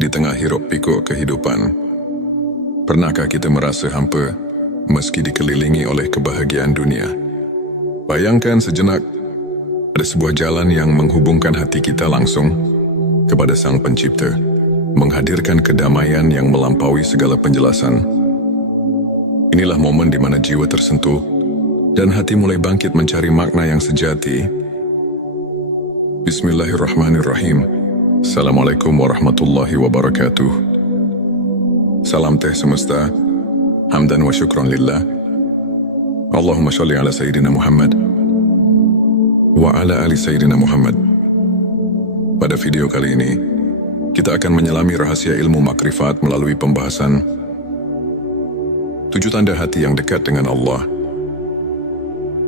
Di tengah hiruk pikuk kehidupan, pernahkah kita merasa hampa meski dikelilingi oleh kebahagiaan dunia? Bayangkan sejenak, ada sebuah jalan yang menghubungkan hati kita langsung kepada Sang Pencipta, menghadirkan kedamaian yang melampaui segala penjelasan. Inilah momen di mana jiwa tersentuh dan hati mulai bangkit mencari makna yang sejati. Bismillahirrahmanirrahim. Assalamualaikum warahmatullahi wabarakatuh. Salam teh semesta, hamdan wa syukron lillah. Allahumma sholli ala Sayyidina Muhammad wa ala ali Sayyidina Muhammad. Pada video kali ini, kita akan menyelami rahasia ilmu makrifat melalui pembahasan 7 tanda hati yang dekat dengan Allah.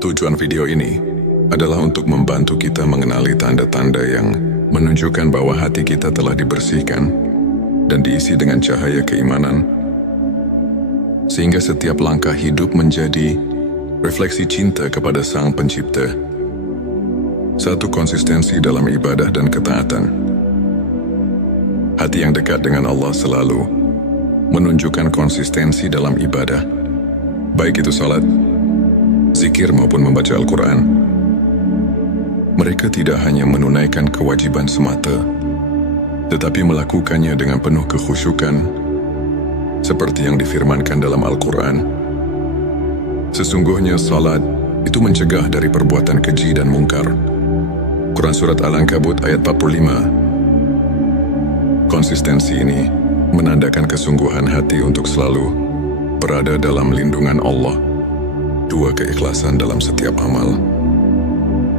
Tujuan video ini adalah untuk membantu kita mengenali tanda-tanda yang menunjukkan bahwa hati kita telah dibersihkan dan diisi dengan cahaya keimanan, sehingga setiap langkah hidup menjadi refleksi cinta kepada Sang Pencipta. Satu, konsistensi dalam ibadah dan ketaatan. Hati yang dekat dengan Allah selalu menunjukkan konsistensi dalam ibadah, baik itu salat, zikir maupun membaca Al-Quran. Mereka tidak hanya menunaikan kewajiban semata, tetapi melakukannya dengan penuh kekhusyukan, seperti yang difirmankan dalam Al-Quran. Sesungguhnya salat itu mencegah dari perbuatan keji dan mungkar. Quran Surat Al-Ankabut ayat 45. Konsistensi ini menandakan kesungguhan hati untuk selalu berada dalam lindungan Allah. 2, keikhlasan dalam setiap amal.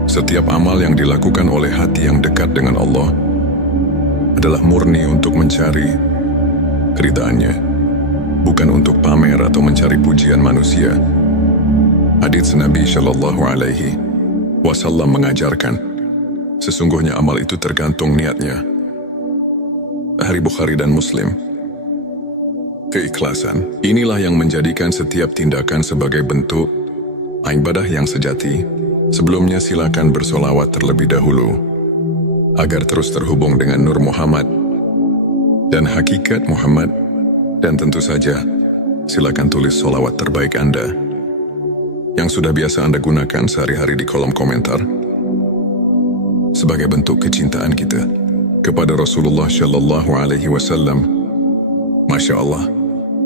Setiap amal yang dilakukan oleh hati yang dekat dengan Allah adalah murni untuk mencari keridhaannya, bukan untuk pamer atau mencari pujian manusia. Hadits Nabi Shallallahu Alaihi Wasallam mengajarkan, sesungguhnya amal itu tergantung niatnya. Hadits Bukhari dan Muslim. Keikhlasan inilah yang menjadikan setiap tindakan sebagai bentuk ibadah yang sejati. Sebelumnya silakan bersolawat terlebih dahulu, agar terus terhubung dengan Nur Muhammad dan hakikat Muhammad. Dan tentu saja, silakan tulis solawat terbaik Anda yang sudah biasa Anda gunakan sehari-hari di kolom komentar, sebagai bentuk kecintaan kita kepada Rasulullah Shallallahu Alaihi Wasallam. Masya Allah,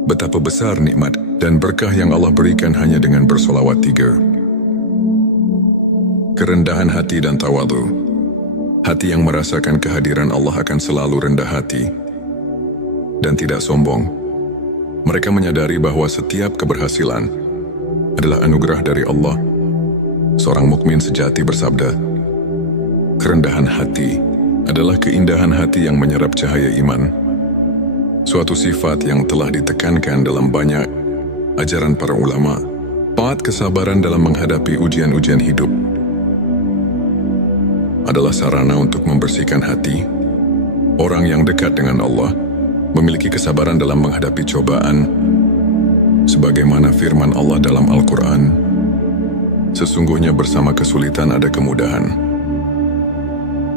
betapa besar nikmat dan berkah yang Allah berikan hanya dengan bersolawat 3. Kerendahan hati dan tawadhu. Hati yang merasakan kehadiran Allah akan selalu rendah hati dan tidak sombong. Mereka menyadari bahwa setiap keberhasilan adalah anugerah dari Allah. Seorang mukmin sejati bersabda, kerendahan hati adalah keindahan hati yang menyerap cahaya iman. Suatu sifat yang telah ditekankan dalam banyak ajaran para ulama. 4, kesabaran dalam menghadapi ujian-ujian hidup adalah sarana untuk membersihkan hati. Orang yang dekat dengan Allah memiliki kesabaran dalam menghadapi cobaan, sebagaimana firman Allah dalam Al-Quran, sesungguhnya bersama kesulitan ada kemudahan.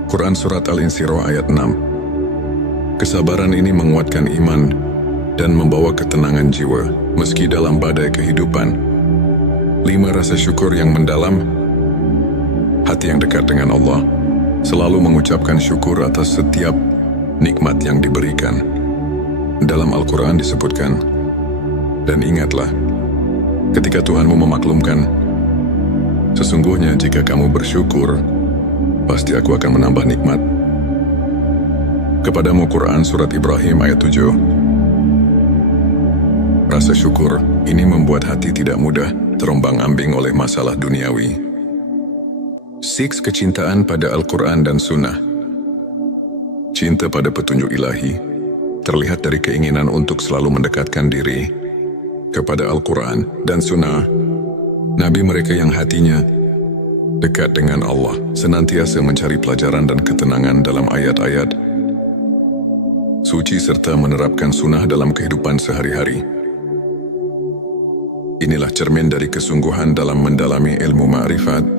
Quran Surat Al-Insyirah ayat 6. Kesabaran ini menguatkan iman dan membawa ketenangan jiwa meski dalam badai kehidupan. 5, rasa syukur yang mendalam. Hati yang dekat dengan Allah selalu mengucapkan syukur atas setiap nikmat yang diberikan. Dalam Al-Quran disebutkan, dan ingatlah, ketika Tuhanmu memaklumkan, sesungguhnya jika kamu bersyukur, pasti aku akan menambah nikmat kepadamu. Quran Surat Ibrahim ayat 7. Rasa syukur ini membuat hati tidak mudah terombang-ambing oleh masalah duniawi. 6, kecintaan pada Al-Quran dan Sunnah. Cinta pada petunjuk ilahi terlihat dari keinginan untuk selalu mendekatkan diri kepada Al-Quran dan Sunnah. Nabi mereka yang hatinya dekat dengan Allah senantiasa mencari pelajaran dan ketenangan dalam ayat-ayat suci serta menerapkan sunnah dalam kehidupan sehari-hari. Inilah cermin dari kesungguhan dalam mendalami ilmu ma'rifat.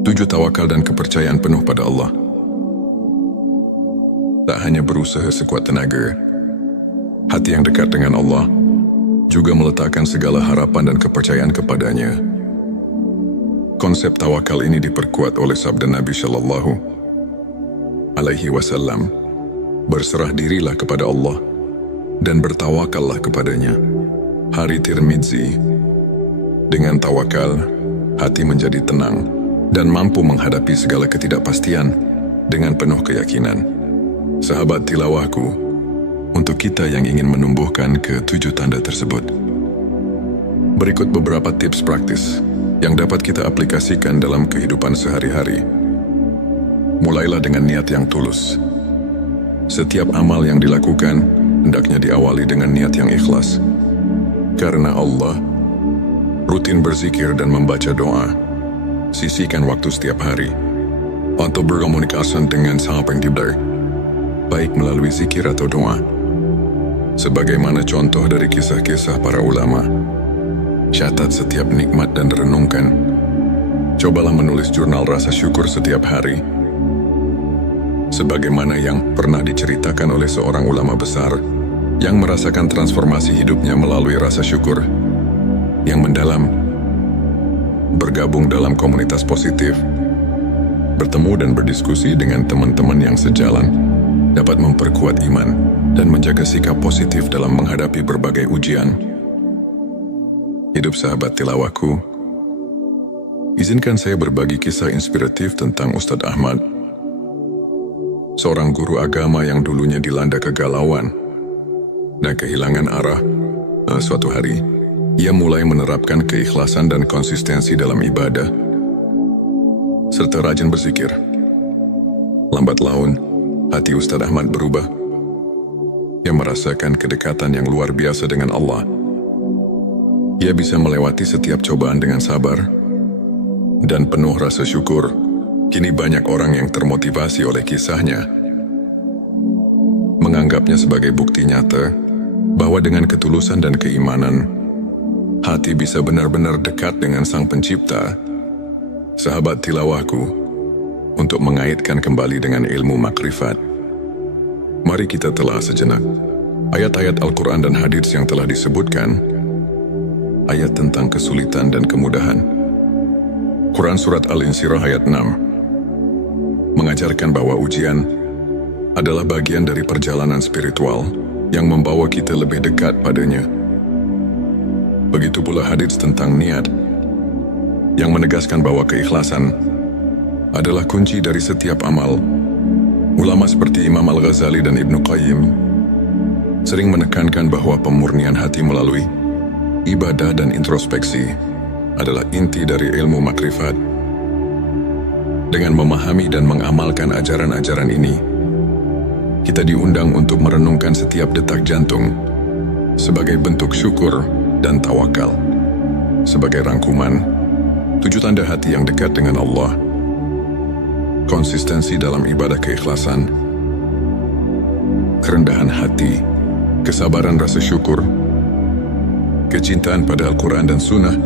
7, tawakal dan kepercayaan penuh pada Allah. tak hanya berusaha sekuat tenaga. Hati yang dekat dengan Allah juga meletakkan segala harapan dan kepercayaan kepadanya. Konsep tawakal ini diperkuat oleh sabda Nabi Shallallahu Alaihi Wasallam, berserah dirilah kepada Allah dan bertawakallah kepadanya. Hari Tirmidzi, dengan tawakal, hati menjadi tenang dan mampu menghadapi segala ketidakpastian dengan penuh keyakinan. Sahabat tilawahku, untuk kita yang ingin menumbuhkan ke-7 tanda tersebut, berikut beberapa tips praktis yang dapat kita aplikasikan dalam kehidupan sehari-hari. Mulailah dengan niat yang tulus. Setiap amal yang dilakukan hendaknya diawali dengan niat yang ikhlas. Karena Allah, rutin berzikir dan membaca doa. Sisihkan waktu setiap hari untuk berkomunikasi dengan Sang Pencipta, baik melalui zikir atau doa. Sebagaimana contoh dari kisah-kisah para ulama, catat setiap nikmat dan renungkan. Cobalah menulis jurnal rasa syukur setiap hari. Sebagaimana yang pernah diceritakan oleh seorang ulama besar yang merasakan transformasi hidupnya melalui rasa syukur yang mendalam, bergabung dalam komunitas positif, bertemu dan berdiskusi dengan teman-teman yang sejalan, dapat memperkuat iman dan menjaga sikap positif dalam menghadapi berbagai ujian. Hidup sahabat tilawahku, izinkan saya berbagi kisah inspiratif tentang Ustadz Ahmad, seorang guru agama yang dulunya dilanda kegalauan dan kehilangan arah. Suatu hari, ia mulai menerapkan keikhlasan dan konsistensi dalam ibadah, serta rajin berzikir. Lambat laun, hati Ustadz Ahmad berubah. Ia merasakan kedekatan yang luar biasa dengan Allah. Ia bisa melewati setiap cobaan dengan sabar dan penuh rasa syukur. Kini banyak orang yang termotivasi oleh kisahnya, menganggapnya sebagai bukti nyata bahwa dengan ketulusan dan keimanan, hati bisa benar-benar dekat dengan Sang Pencipta. Sahabat tilawahku, untuk mengaitkan kembali dengan ilmu makrifat, mari kita telah sejenak ayat-ayat Al-Quran dan hadits yang telah disebutkan. Ayat tentang kesulitan dan kemudahan. Quran Surat Al-Insyirah ayat 6 mengajarkan bahwa ujian adalah bagian dari perjalanan spiritual yang membawa kita lebih dekat padanya. Begitu pula hadits tentang niat yang menegaskan bahwa keikhlasan adalah kunci dari setiap amal. Ulama seperti Imam Al-Ghazali dan Ibnu Qayyim sering menekankan bahwa pemurnian hati melalui ibadah dan introspeksi adalah inti dari ilmu makrifat. Dengan memahami dan mengamalkan ajaran-ajaran ini, kita diundang untuk merenungkan setiap detak jantung sebagai bentuk syukur dan tawakal. Sebagai rangkuman, 7 tanda hati yang dekat dengan Allah: konsistensi dalam ibadah keikhlasan, kerendahan hati, kesabaran rasa syukur, kecintaan pada Al-Quran dan Sunnah,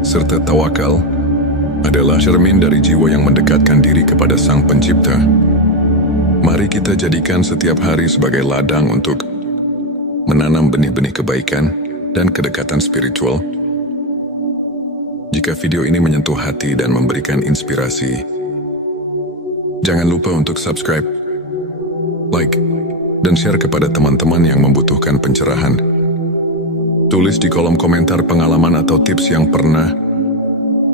serta tawakal adalah cermin dari jiwa yang mendekatkan diri kepada Sang Pencipta. Mari kita jadikan setiap hari sebagai ladang untuk menanam benih-benih kebaikan dan kedekatan spiritual. Jika video ini menyentuh hati dan memberikan inspirasi, jangan lupa untuk subscribe, like, dan share kepada teman-teman yang membutuhkan pencerahan. Tulis di kolom komentar pengalaman atau tips yang pernah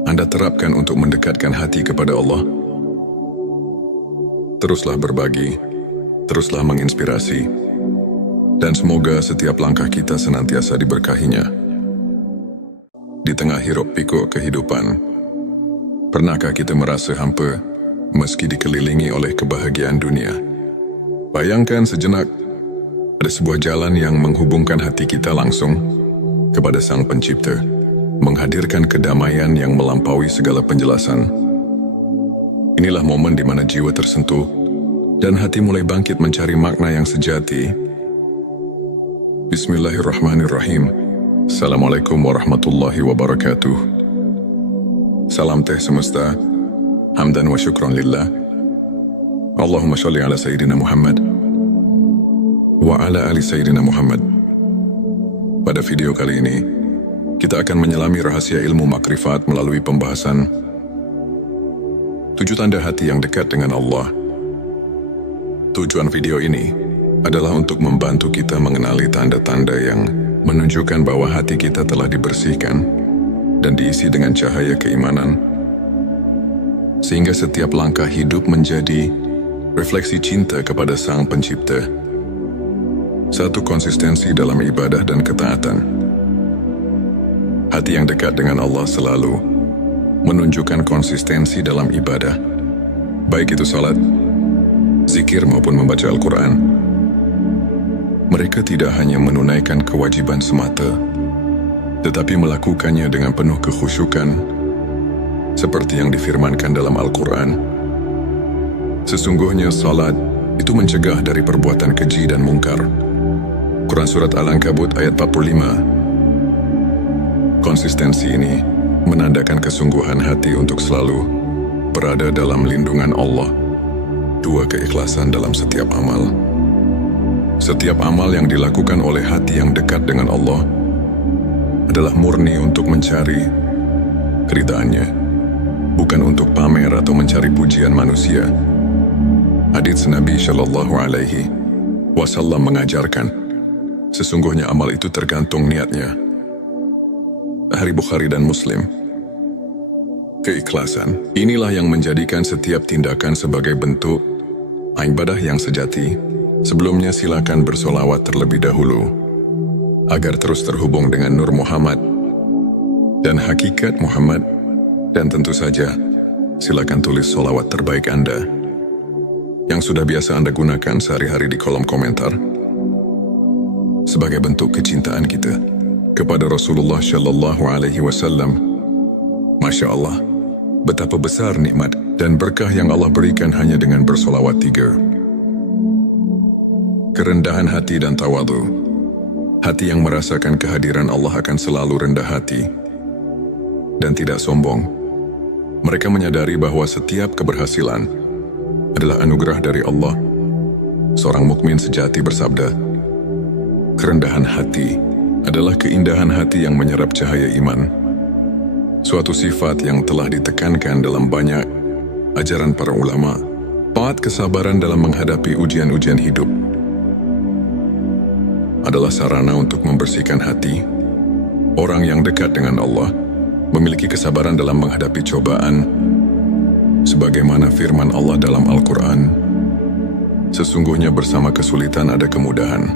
Anda terapkan untuk mendekatkan hati kepada Allah. Teruslah berbagi, teruslah menginspirasi, dan semoga setiap langkah kita senantiasa diberkahinya. Di tengah hiruk pikuk kehidupan, pernahkah kita merasa hampa meski dikelilingi oleh kebahagiaan dunia? Bayangkan sejenak, ada sebuah jalan yang menghubungkan hati kita langsung kepada Sang Pencipta, menghadirkan kedamaian yang melampaui segala penjelasan. Inilah momen di mana jiwa tersentuh dan hati mulai bangkit mencari makna yang sejati. Bismillahirrahmanirrahim. Assalamualaikum warahmatullahi wabarakatuh. Salam teh semesta, hamdan wa syukron lillah. Allahumma sholli ala Sayyidina Muhammad wa ala ali Sayyidina Muhammad. Pada video kali ini, kita akan menyelami rahasia ilmu makrifat melalui pembahasan 7 tanda hati yang dekat dengan Allah. Tujuan video ini adalah untuk membantu kita mengenali tanda-tanda yang menunjukkan bahwa hati kita telah dibersihkan dan diisi dengan cahaya keimanan, sehingga setiap langkah hidup menjadi refleksi cinta kepada Sang Pencipta. Satu, konsistensi dalam ibadah dan ketaatan. Hati yang dekat dengan Allah selalu menunjukkan konsistensi dalam ibadah, baik itu salat, zikir maupun membaca Al-Quran. Mereka tidak hanya menunaikan kewajiban semata, tetapi melakukannya dengan penuh kekhusyukan, seperti yang difirmankan dalam Al-Quran. Sesungguhnya salat itu mencegah dari perbuatan keji dan mungkar. Quran Surat Al-Ankabut ayat 45. Konsistensi ini menandakan kesungguhan hati untuk selalu berada dalam lindungan Allah. 2, keikhlasan dalam setiap amal. Setiap amal yang dilakukan oleh hati yang dekat dengan Allah adalah murni untuk mencari keridhaannya, bukan untuk pamer atau mencari pujian manusia. Hadits Nabi Shallallahu Alaihi Wasallam mengajarkan, sesungguhnya amal itu tergantung niatnya. Hari Bukhari dan Muslim. Keikhlasan inilah yang menjadikan setiap tindakan sebagai bentuk ibadah yang sejati. Sebelumnya silakan bersolawat terlebih dahulu agar terus terhubung dengan Nur Muhammad dan hakikat Muhammad, dan tentu saja silakan tulis solawat terbaik Anda yang sudah biasa Anda gunakan sehari-hari di kolom komentar sebagai bentuk kecintaan kita kepada Rasulullah Shallallahu Alaihi Wasallam. Masya Allah, betapa besar nikmat dan berkah yang Allah berikan hanya dengan bersolawat 3. Kerendahan hati dan tawadhu. Hati yang merasakan kehadiran Allah akan selalu rendah hati dan tidak sombong. Mereka menyadari bahwa setiap keberhasilan adalah anugerah dari Allah. Seorang mukmin sejati bersabda, kerendahan hati adalah keindahan hati yang menyerap cahaya iman. Suatu sifat yang telah ditekankan dalam banyak ajaran para ulama. 4, kesabaran dalam menghadapi ujian-ujian hidup adalah sarana untuk membersihkan hati. Orang yang dekat dengan Allah memiliki kesabaran dalam menghadapi cobaan, sebagaimana firman Allah dalam Al-Quran, sesungguhnya bersama kesulitan ada kemudahan.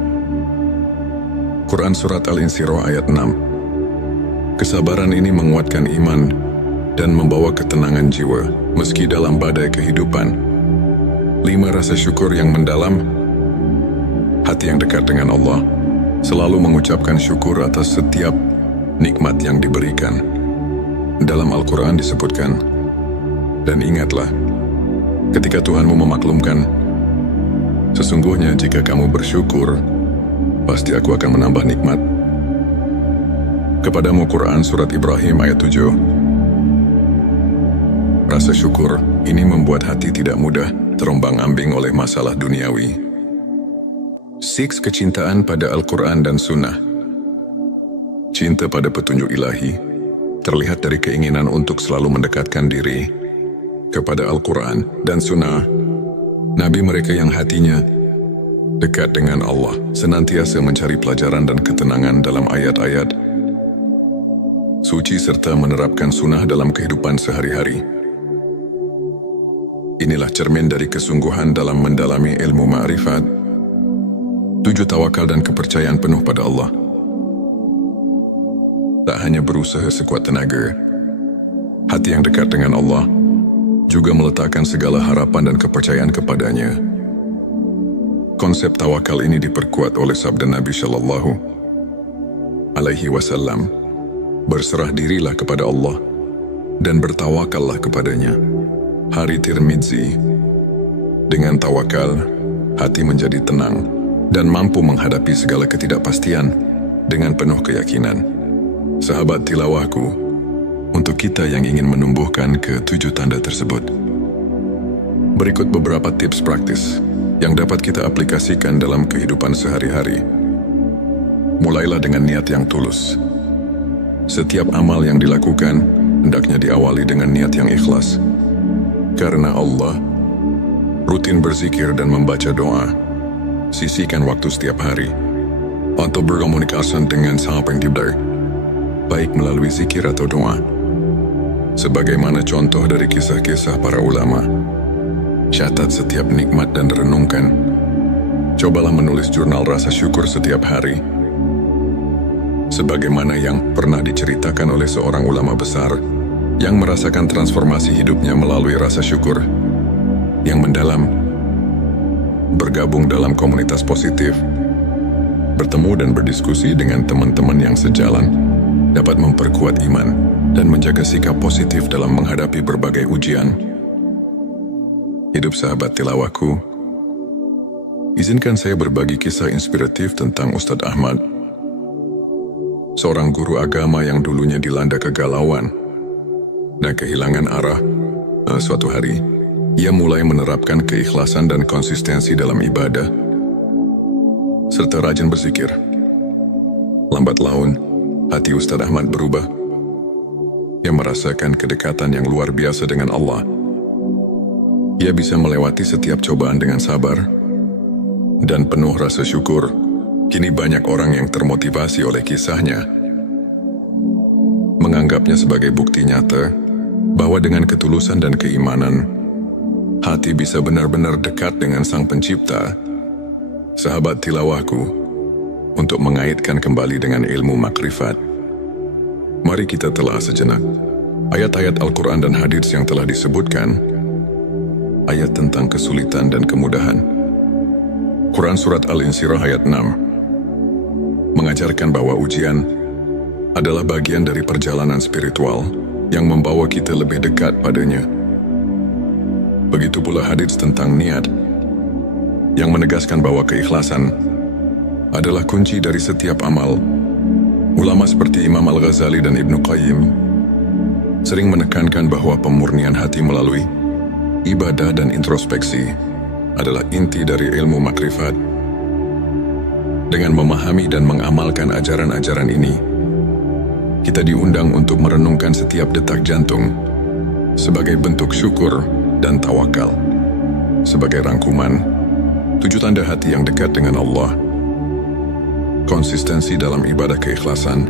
Quran Surat Al-Insyirah ayat 6. Kesabaran ini menguatkan iman dan membawa ketenangan jiwa meski dalam badai kehidupan. 5, rasa syukur yang mendalam. Hati yang dekat dengan Allah selalu mengucapkan syukur atas setiap nikmat yang diberikan. Dalam Al-Quran disebutkan, dan ingatlah, ketika Tuhanmu memaklumkan, sesungguhnya jika kamu bersyukur, pasti aku akan menambah nikmat. Kepadamu Quran Surat Ibrahim ayat 7. Rasa syukur ini membuat hati tidak mudah terombang-ambing oleh masalah duniawi. 6, kecintaan pada Al-Quran dan Sunnah. Cinta pada petunjuk ilahi terlihat dari keinginan untuk selalu mendekatkan diri kepada Al-Quran dan Sunnah. Nabi mereka yang hatinya dekat dengan Allah senantiasa mencari pelajaran dan ketenangan dalam ayat-ayat suci serta menerapkan sunnah dalam kehidupan sehari-hari. Inilah cermin dari kesungguhan dalam mendalami ilmu ma'rifat. 7, tawakal dan kepercayaan penuh pada Allah. Tak hanya berusaha sekuat tenaga, hati yang dekat dengan Allah juga meletakkan segala harapan dan kepercayaan kepadanya. Konsep tawakal ini diperkuat oleh sabda Nabi Shallallahu Alaihi Wasallam, berserah dirilah kepada Allah dan bertawakallah kepadanya. Hari Tirmidzi. Dengan tawakal, hati menjadi tenang dan mampu menghadapi segala ketidakpastian dengan penuh keyakinan. Sahabat tilawahku, untuk kita yang ingin menumbuhkan ke-7 tanda tersebut, Berikut beberapa tips praktis yang dapat kita aplikasikan dalam kehidupan sehari-hari. Mulailah dengan niat yang tulus. Setiap amal yang dilakukan hendaknya diawali dengan niat yang ikhlas. Karena Allah, rutin berzikir dan membaca doa. Sisihkan waktu setiap hari untuk berkomunikasi dengan Sang Pencipta, baik melalui zikir atau doa. Sebagaimana contoh dari kisah-kisah para ulama, catat setiap nikmat dan renungkan. Cobalah menulis jurnal rasa syukur setiap hari. Sebagaimana yang pernah diceritakan oleh seorang ulama besar yang merasakan transformasi hidupnya melalui rasa syukur yang mendalam, bergabung dalam komunitas positif, bertemu dan berdiskusi dengan teman-teman yang sejalan, dapat memperkuat iman dan menjaga sikap positif dalam menghadapi berbagai ujian. Hidup sahabat tilawahku, izinkan saya berbagi kisah inspiratif tentang Ustadz Ahmad, seorang guru agama yang dulunya dilanda kegalauan dan kehilangan arah. Suatu hari, ia mulai menerapkan keikhlasan dan konsistensi dalam ibadah, serta rajin berzikir. Lambat laun, hati Ustadz Ahmad berubah. Ia merasakan kedekatan yang luar biasa dengan Allah. Ia bisa melewati setiap cobaan dengan sabar dan penuh rasa syukur. Kini banyak orang yang termotivasi oleh kisahnya, menganggapnya sebagai bukti nyata bahwa dengan ketulusan dan keimanan, hati bisa benar-benar dekat dengan Sang Pencipta. Sahabat tilawahku, untuk mengaitkan kembali dengan ilmu makrifat, mari kita telah sejenak ayat-ayat Al-Quran dan hadits yang telah disebutkan, ayat tentang kesulitan dan kemudahan. Quran Surat Al-Insyirah ayat 6 mengajarkan bahwa ujian adalah bagian dari perjalanan spiritual yang membawa kita lebih dekat padanya. Begitu pula hadits tentang niat, yang menegaskan bahwa keikhlasan adalah kunci dari setiap amal. Ulama seperti Imam Al-Ghazali dan Ibnu Qayyim sering menekankan bahwa pemurnian hati melalui ibadah dan introspeksi adalah inti dari ilmu makrifat. Dengan memahami dan mengamalkan ajaran-ajaran ini, kita diundang untuk merenungkan setiap detak jantung sebagai bentuk syukur dan tawakal. Sebagai rangkuman, 7 tanda hati yang dekat dengan Allah: konsistensi dalam ibadah keikhlasan,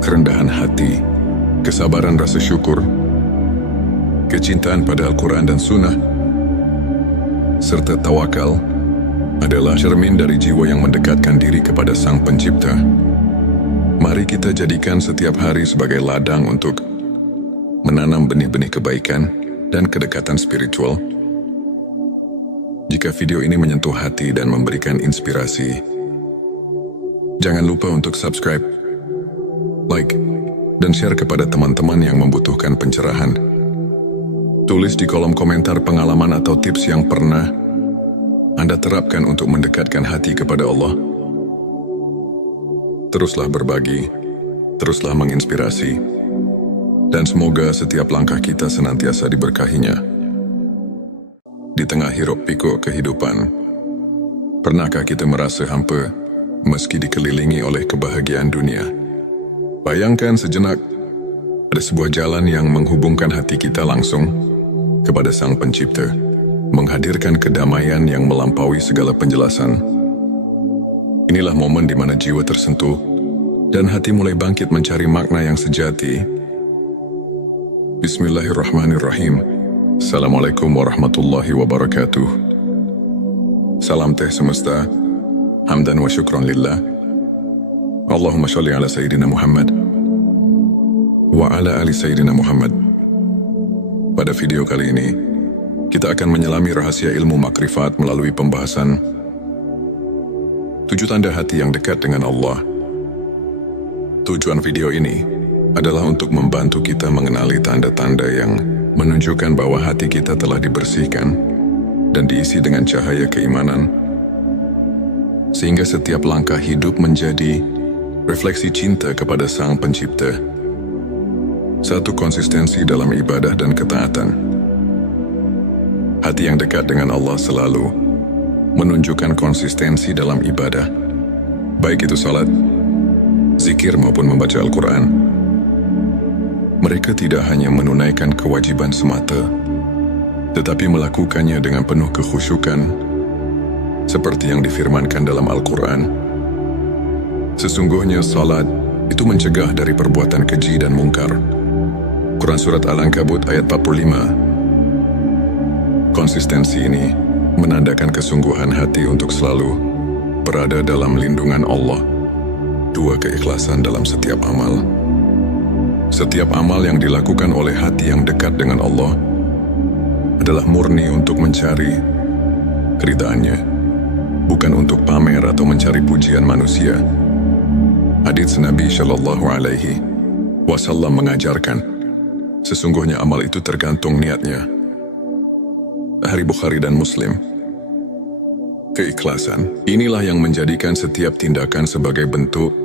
kerendahan hati, kesabaran rasa syukur, kecintaan pada Al-Quran dan Sunnah, serta tawakal adalah cermin dari jiwa yang mendekatkan diri kepada Sang Pencipta. Mari kita jadikan setiap hari sebagai ladang untuk menanam benih-benih kebaikan dan kedekatan spiritual. Jika video ini menyentuh hati dan memberikan inspirasi, jangan lupa untuk subscribe, like, dan share kepada teman-teman yang membutuhkan pencerahan. Tulis di kolom komentar pengalaman atau tips yang pernah Anda terapkan untuk mendekatkan hati kepada Allah. Teruslah berbagi, teruslah menginspirasi, dan semoga setiap langkah kita senantiasa diberkahinya. Di tengah hiruk pikuk kehidupan, pernahkah kita merasa hampa meski dikelilingi oleh kebahagiaan dunia? Bayangkan sejenak, ada sebuah jalan yang menghubungkan hati kita langsung kepada Sang Pencipta, menghadirkan kedamaian yang melampaui segala penjelasan. Inilah momen di mana jiwa tersentuh dan hati mulai bangkit mencari makna yang sejati. Bismillahirrahmanirrahim. Assalamualaikum warahmatullahi wabarakatuh. Salam teh semesta, hamdan wa syukran lillah. Allahumma sholli ala Sayyidina Muhammad wa ala ali Sayyidina Muhammad. Pada video kali ini, kita akan menyelami rahasia ilmu makrifat melalui pembahasan 7 tanda hati yang dekat dengan Allah. Tujuan video ini adalah untuk membantu kita mengenali tanda-tanda yang menunjukkan bahwa hati kita telah dibersihkan dan diisi dengan cahaya keimanan, sehingga setiap langkah hidup menjadi refleksi cinta kepada Sang Pencipta. 1. Konsistensi dalam ibadah dan ketaatan. Hati yang dekat dengan Allah selalu menunjukkan konsistensi dalam ibadah, baik itu salat, zikir maupun membaca Al-Quran. Mereka tidak hanya menunaikan kewajiban semata, tetapi melakukannya dengan penuh kekhusyukan, seperti yang difirmankan dalam Al-Quran. Sesungguhnya salat itu mencegah dari perbuatan keji dan mungkar. Quran Surat Al-Ankabut ayat 45. Konsistensi ini menandakan kesungguhan hati untuk selalu berada dalam lindungan Allah. 2. Keikhlasan dalam setiap amal. Setiap amal yang dilakukan oleh hati yang dekat dengan Allah adalah murni untuk mencari keridhaannya, bukan untuk pamer atau mencari pujian manusia. Hadits Nabi Shallallahu Alaihi Wasallam mengajarkan, sesungguhnya amal itu tergantung niatnya. Hari Bukhari dan Muslim. Keikhlasan inilah yang menjadikan setiap tindakan sebagai bentuk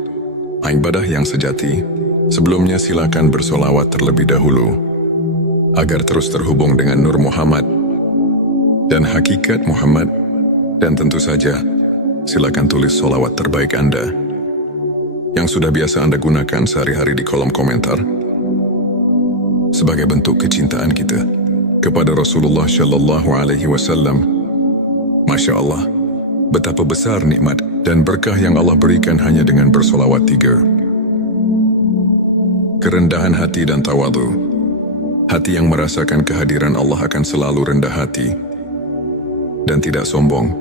ibadah yang sejati. Sebelumnya silakan bersolawat terlebih dahulu agar terus terhubung dengan Nur Muhammad dan hakikat Muhammad, dan tentu saja silakan tulis solawat terbaik Anda yang sudah biasa Anda gunakan sehari-hari di kolom komentar sebagai bentuk kecintaan kita kepada Rasulullah Shallallahu Alaihi Wasallam. Masya Allah, betapa besar nikmat dan berkah yang Allah berikan hanya dengan bersolawat 3. Kerendahan hati dan tawadu. Hati yang merasakan kehadiran Allah akan selalu rendah hati dan tidak sombong.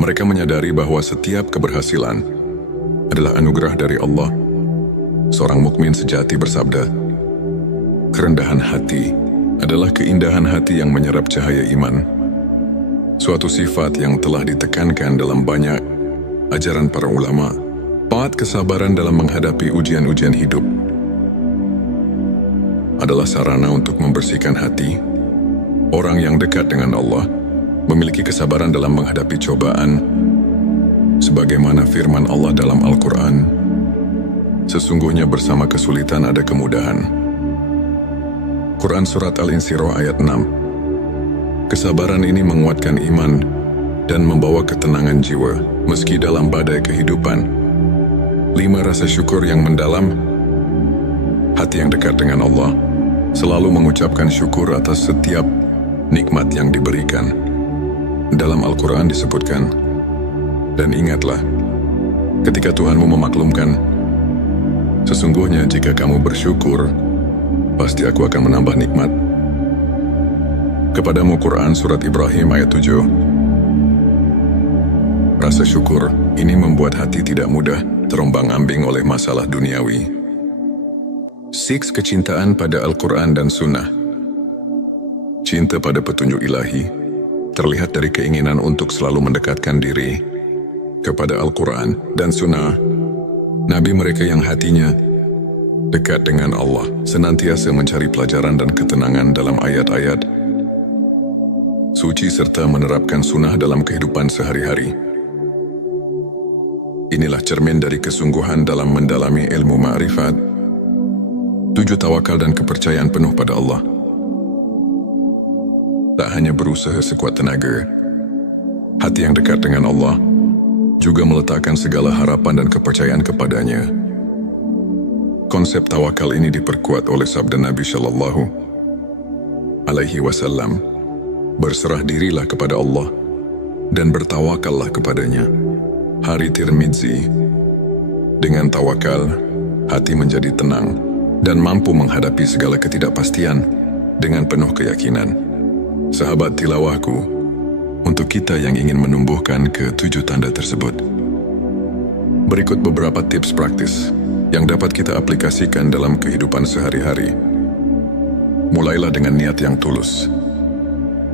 Mereka menyadari bahwa setiap keberhasilan adalah anugerah dari Allah. Seorang mukmin sejati bersabda, kerendahan hati adalah keindahan hati yang menyerap cahaya iman. Suatu sifat yang telah ditekankan dalam banyak ajaran para ulama. 4. Kesabaran dalam menghadapi ujian-ujian hidup adalah sarana untuk membersihkan hati. Orang yang dekat dengan Allah memiliki kesabaran dalam menghadapi cobaan, sebagaimana firman Allah dalam Al-Quran, sesungguhnya bersama kesulitan ada kemudahan. Quran Surat Al-Insyirah ayat 6. Kesabaran ini menguatkan iman dan membawa ketenangan jiwa meski dalam badai kehidupan. 5. Rasa syukur yang mendalam. Hati yang dekat dengan Allah selalu mengucapkan syukur atas setiap nikmat yang diberikan. Dalam Al-Quran disebutkan, dan ingatlah, ketika Tuhanmu memaklumkan, sesungguhnya jika kamu bersyukur, pasti aku akan menambah nikmat kepadamu. Quran Surat Ibrahim ayat 7. Rasa syukur ini membuat hati tidak mudah terombang-ambing oleh masalah duniawi. 6. Kecintaan pada Al-Quran dan Sunnah. Cinta pada petunjuk ilahi terlihat dari keinginan untuk selalu mendekatkan diri kepada Al-Quran dan Sunnah. Nabi mereka yang hatinya dekat dengan Allah senantiasa mencari pelajaran dan ketenangan dalam ayat-ayat suci serta menerapkan sunnah dalam kehidupan sehari-hari. Inilah cermin dari kesungguhan dalam mendalami ilmu ma'rifat. 7. Tawakal dan kepercayaan penuh pada Allah. Tak hanya berusaha sekuat tenaga, hati yang dekat dengan Allah juga meletakkan segala harapan dan kepercayaan kepadanya. Konsep tawakal ini diperkuat oleh sabda Nabi Shallallahu Alaihi Wasallam, berserah dirilah kepada Allah dan bertawakallah kepadanya. Hari Tirmidzi. Dengan tawakal, hati menjadi tenang dan mampu menghadapi segala ketidakpastian dengan penuh keyakinan. Sahabat tilawahku, untuk kita yang ingin menumbuhkan ke-7 tanda tersebut, berikut beberapa tips praktis yang dapat kita aplikasikan dalam kehidupan sehari-hari. Mulailah dengan niat yang tulus.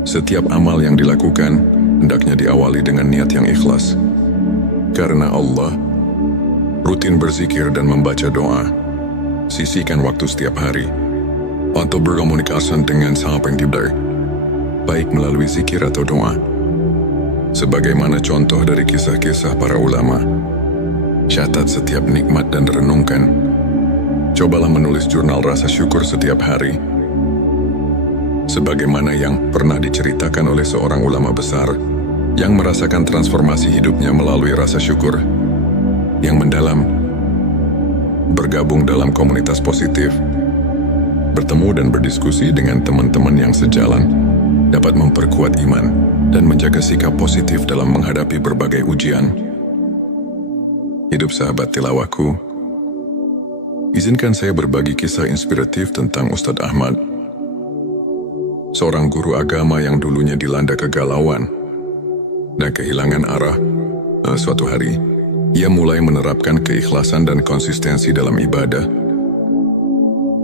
Setiap amal yang dilakukan hendaknya diawali dengan niat yang ikhlas. Karena Allah, rutin berzikir dan membaca doa. Sisihkan waktu setiap hari untuk berkomunikasi dengan Sang Pencipta, baik melalui zikir atau doa. Sebagaimana contoh dari kisah-kisah para ulama, catat setiap nikmat dan renungkan. Cobalah menulis jurnal rasa syukur setiap hari. sebagaimana yang pernah diceritakan oleh seorang ulama besar yang merasakan transformasi hidupnya melalui rasa syukur yang mendalam, bergabung dalam komunitas positif, bertemu dan berdiskusi dengan teman-teman yang sejalan, dapat memperkuat iman dan menjaga sikap positif dalam menghadapi berbagai ujian. Hidup sahabat tilawahku, izinkan saya berbagi kisah inspiratif tentang Ustadz Ahmad, seorang guru agama yang dulunya dilanda kegalauan dan kehilangan arah. Suatu hari, ia mulai menerapkan keikhlasan dan konsistensi dalam ibadah,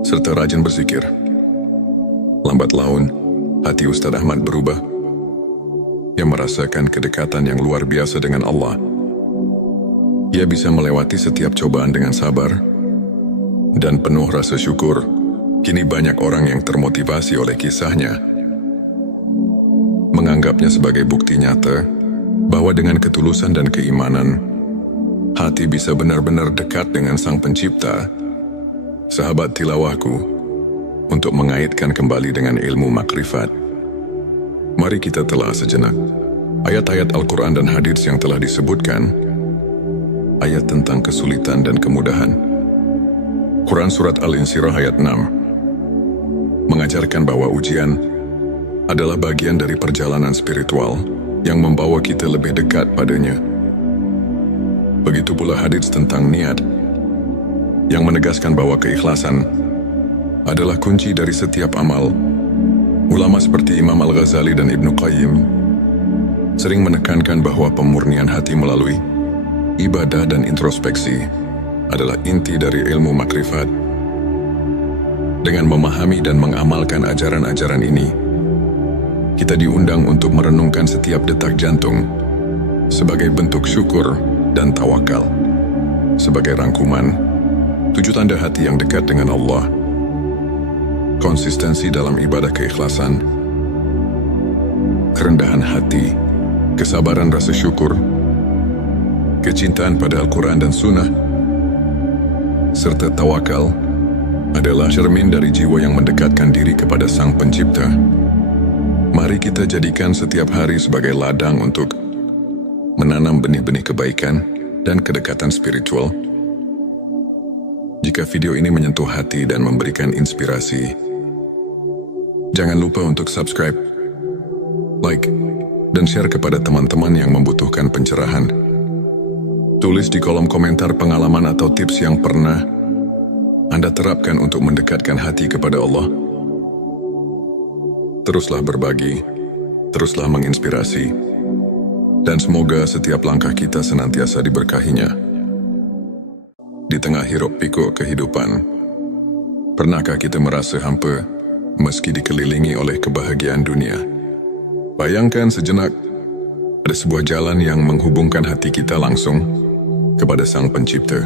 serta rajin berzikir. Lambat laun, hati Ustadz Ahmad berubah. Ia merasakan kedekatan yang luar biasa dengan Allah. Ia bisa melewati setiap cobaan dengan sabar dan penuh rasa syukur. Kini banyak orang yang termotivasi oleh kisahnya, menganggapnya sebagai bukti nyata bahwa dengan ketulusan dan keimanan, hati bisa benar-benar dekat dengan Sang Pencipta. Sahabat tilawahku, untuk mengaitkan kembali dengan ilmu makrifat, mari kita telah sejenak ayat-ayat Al-Quran dan hadits yang telah disebutkan, ayat tentang kesulitan dan kemudahan. Quran Surat Al-Insyirah ayat 6 mengajarkan bahwa ujian adalah bagian dari perjalanan spiritual yang membawa kita lebih dekat padanya. Begitu pula hadits tentang niat yang menegaskan bahwa keikhlasan adalah kunci dari setiap amal. Ulama seperti Imam Al-Ghazali dan Ibnu Qayyim sering menekankan bahwa pemurnian hati melalui ibadah dan introspeksi adalah inti dari ilmu makrifat. Dengan memahami dan mengamalkan ajaran-ajaran ini, kita diundang untuk merenungkan setiap detak jantung sebagai bentuk syukur dan tawakal. Sebagai rangkuman, 7 tanda hati yang dekat dengan Allah: konsistensi dalam ibadah keikhlasan, kerendahan hati, kesabaran rasa syukur, kecintaan pada Al-Quran dan Sunnah, serta tawakal adalah cermin dari jiwa yang mendekatkan diri kepada Sang Pencipta. Mari kita jadikan setiap hari sebagai ladang untuk menanam benih-benih kebaikan dan kedekatan spiritual. Jika video ini menyentuh hati dan memberikan inspirasi, jangan lupa untuk subscribe, like, dan share kepada teman-teman yang membutuhkan pencerahan. Tulis di kolom komentar pengalaman atau tips yang pernah Anda terapkan untuk mendekatkan hati kepada Allah. Teruslah berbagi, teruslah menginspirasi, dan semoga setiap langkah kita senantiasa diberkahinya. Di tengah hiruk-pikuk kehidupan, pernahkah kita merasa hampa meski dikelilingi oleh kebahagiaan dunia? Bayangkan sejenak, ada sebuah jalan yang menghubungkan hati kita langsung kepada Sang Pencipta,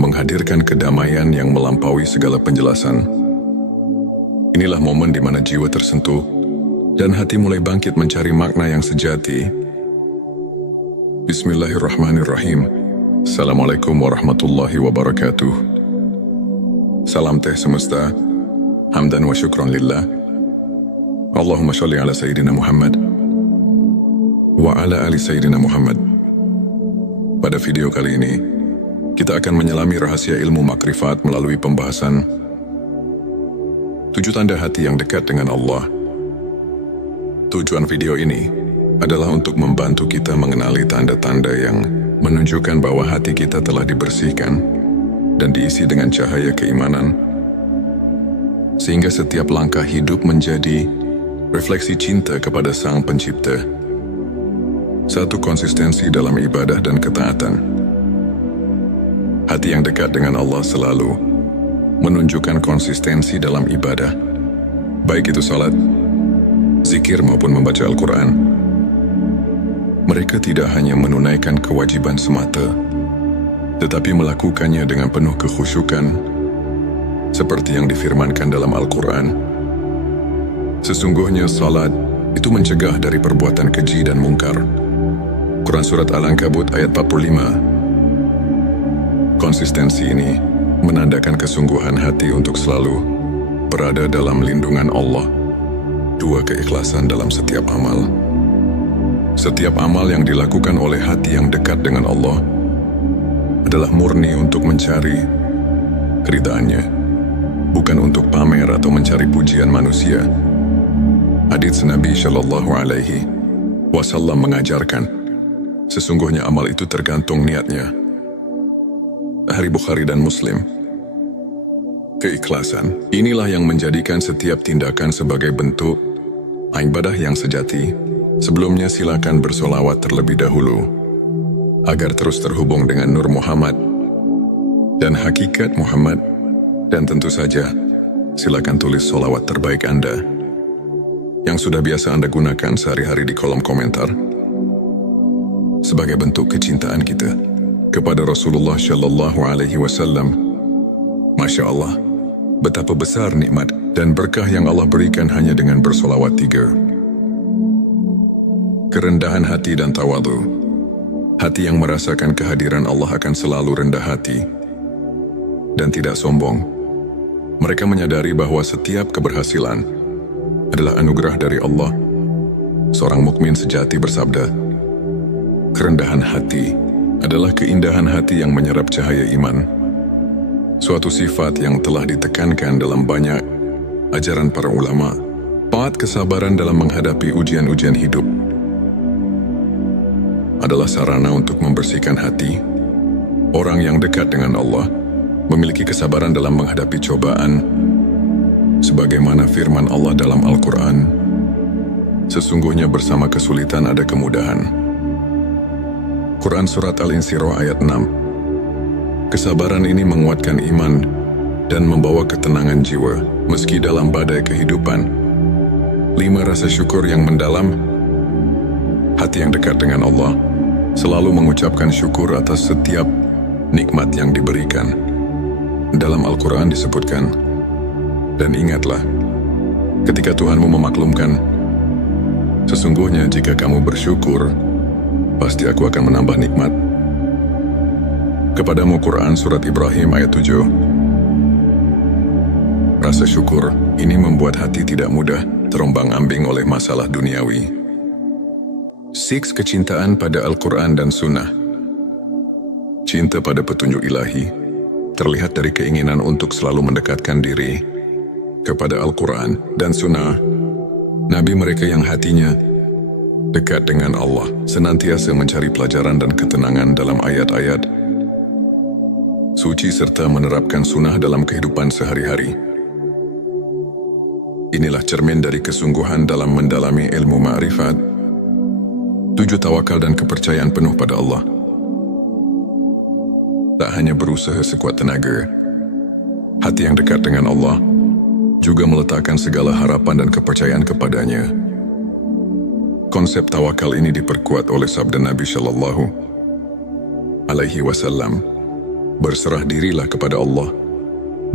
menghadirkan kedamaian yang melampaui segala penjelasan. Inilah momen di mana jiwa tersentuh dan hati mulai bangkit mencari makna yang sejati. Bismillahirrahmanirrahim. Assalamualaikum warahmatullahi wabarakatuh. Salam teh semesta, hamdan wa syukran lillah. Allahumma sholli ala Sayyidina Muhammad wa ala ali Sayyidina Muhammad. Pada video kali ini, kita akan menyelami rahasia ilmu makrifat melalui pembahasan 7 tanda hati yang dekat dengan Allah. Tujuan video ini adalah untuk membantu kita mengenali tanda-tanda yang menunjukkan bahwa hati kita telah dibersihkan dan diisi dengan cahaya keimanan, sehingga setiap langkah hidup menjadi refleksi cinta kepada Sang Pencipta. 1. Konsistensi dalam ibadah dan ketaatan. Hati yang dekat dengan Allah selalu menunjukkan konsistensi dalam ibadah, baik itu salat, zikir maupun membaca Al-Quran. Mereka tidak hanya menunaikan kewajiban semata, tetapi melakukannya dengan penuh kekhusyukan, seperti yang difirmankan dalam Al-Quran. Sesungguhnya salat itu mencegah dari perbuatan keji dan mungkar. Quran Surat Al-Ankabut ayat 45. Konsistensi ini menandakan kesungguhan hati untuk selalu berada dalam lindungan Allah. 2. Keikhlasan dalam setiap amal. Setiap amal yang dilakukan oleh hati yang dekat dengan Allah adalah murni untuk mencari keridhaannya, bukan untuk pamer atau mencari pujian manusia. Hadits Nabi Shallallahu Alaihi Wasallam mengajarkan, sesungguhnya amal itu tergantung niatnya. Sahih Bukhari dan Muslim. Keikhlasan inilah yang menjadikan setiap tindakan sebagai bentuk ibadah yang sejati. Sebelumnya silakan bersolawat terlebih dahulu agar terus terhubung dengan Nur Muhammad dan hakikat Muhammad, dan tentu saja silakan tulis solawat terbaik Anda yang sudah biasa Anda gunakan sehari-hari di kolom komentar sebagai bentuk kecintaan kita kepada Rasulullah Shallallahu Alaihi Wasallam. Masya Allah, betapa besar nikmat dan berkah yang Allah berikan hanya dengan bersolawat 3. Kerendahan hati dan tawadhu. Hati yang merasakan kehadiran Allah akan selalu rendah hati dan tidak sombong. Mereka menyadari bahwa setiap keberhasilan adalah anugerah dari Allah. Seorang mukmin sejati bersabda, kerendahan hati adalah keindahan hati yang menyerap cahaya iman. Suatu sifat yang telah ditekankan dalam banyak ajaran para ulama. 4. Kesabaran dalam menghadapi ujian-ujian hidup adalah sarana untuk membersihkan hati. Orang yang dekat dengan Allah memiliki kesabaran dalam menghadapi cobaan, sebagaimana firman Allah dalam Al-Quran, sesungguhnya bersama kesulitan ada kemudahan. Quran Surat Al-Insyirah ayat 6. Kesabaran ini menguatkan iman dan membawa ketenangan jiwa meski dalam badai kehidupan. 5. Rasa syukur yang mendalam. Hati yang dekat dengan Allah selalu mengucapkan syukur atas setiap nikmat yang diberikan. Dalam Al-Quran disebutkan, dan ingatlah, ketika Tuhanmu memaklumkan, sesungguhnya jika kamu bersyukur, pasti aku akan menambah nikmat kepadamu. Quran Surat Ibrahim ayat 7. Rasa syukur ini membuat hati tidak mudah terombang-ambing oleh masalah duniawi. 6. Kecintaan pada Al-Quran dan Sunnah. Cinta pada petunjuk ilahi terlihat dari keinginan untuk selalu mendekatkan diri kepada Al-Quran dan Sunnah. Nabi mereka yang hatinya dekat dengan Allah senantiasa mencari pelajaran dan ketenangan dalam ayat-ayat suci serta menerapkan sunnah dalam kehidupan sehari-hari. Inilah cermin dari kesungguhan dalam mendalami ilmu ma'rifat. 7. Tawakal dan kepercayaan penuh pada Allah. Tak hanya berusaha sekuat tenaga, hati yang dekat dengan Allah juga meletakkan segala harapan dan kepercayaan kepadanya. Konsep tawakal ini diperkuat oleh sabda Nabi Shallallahu Alaihi Wasallam, berserah dirilah kepada Allah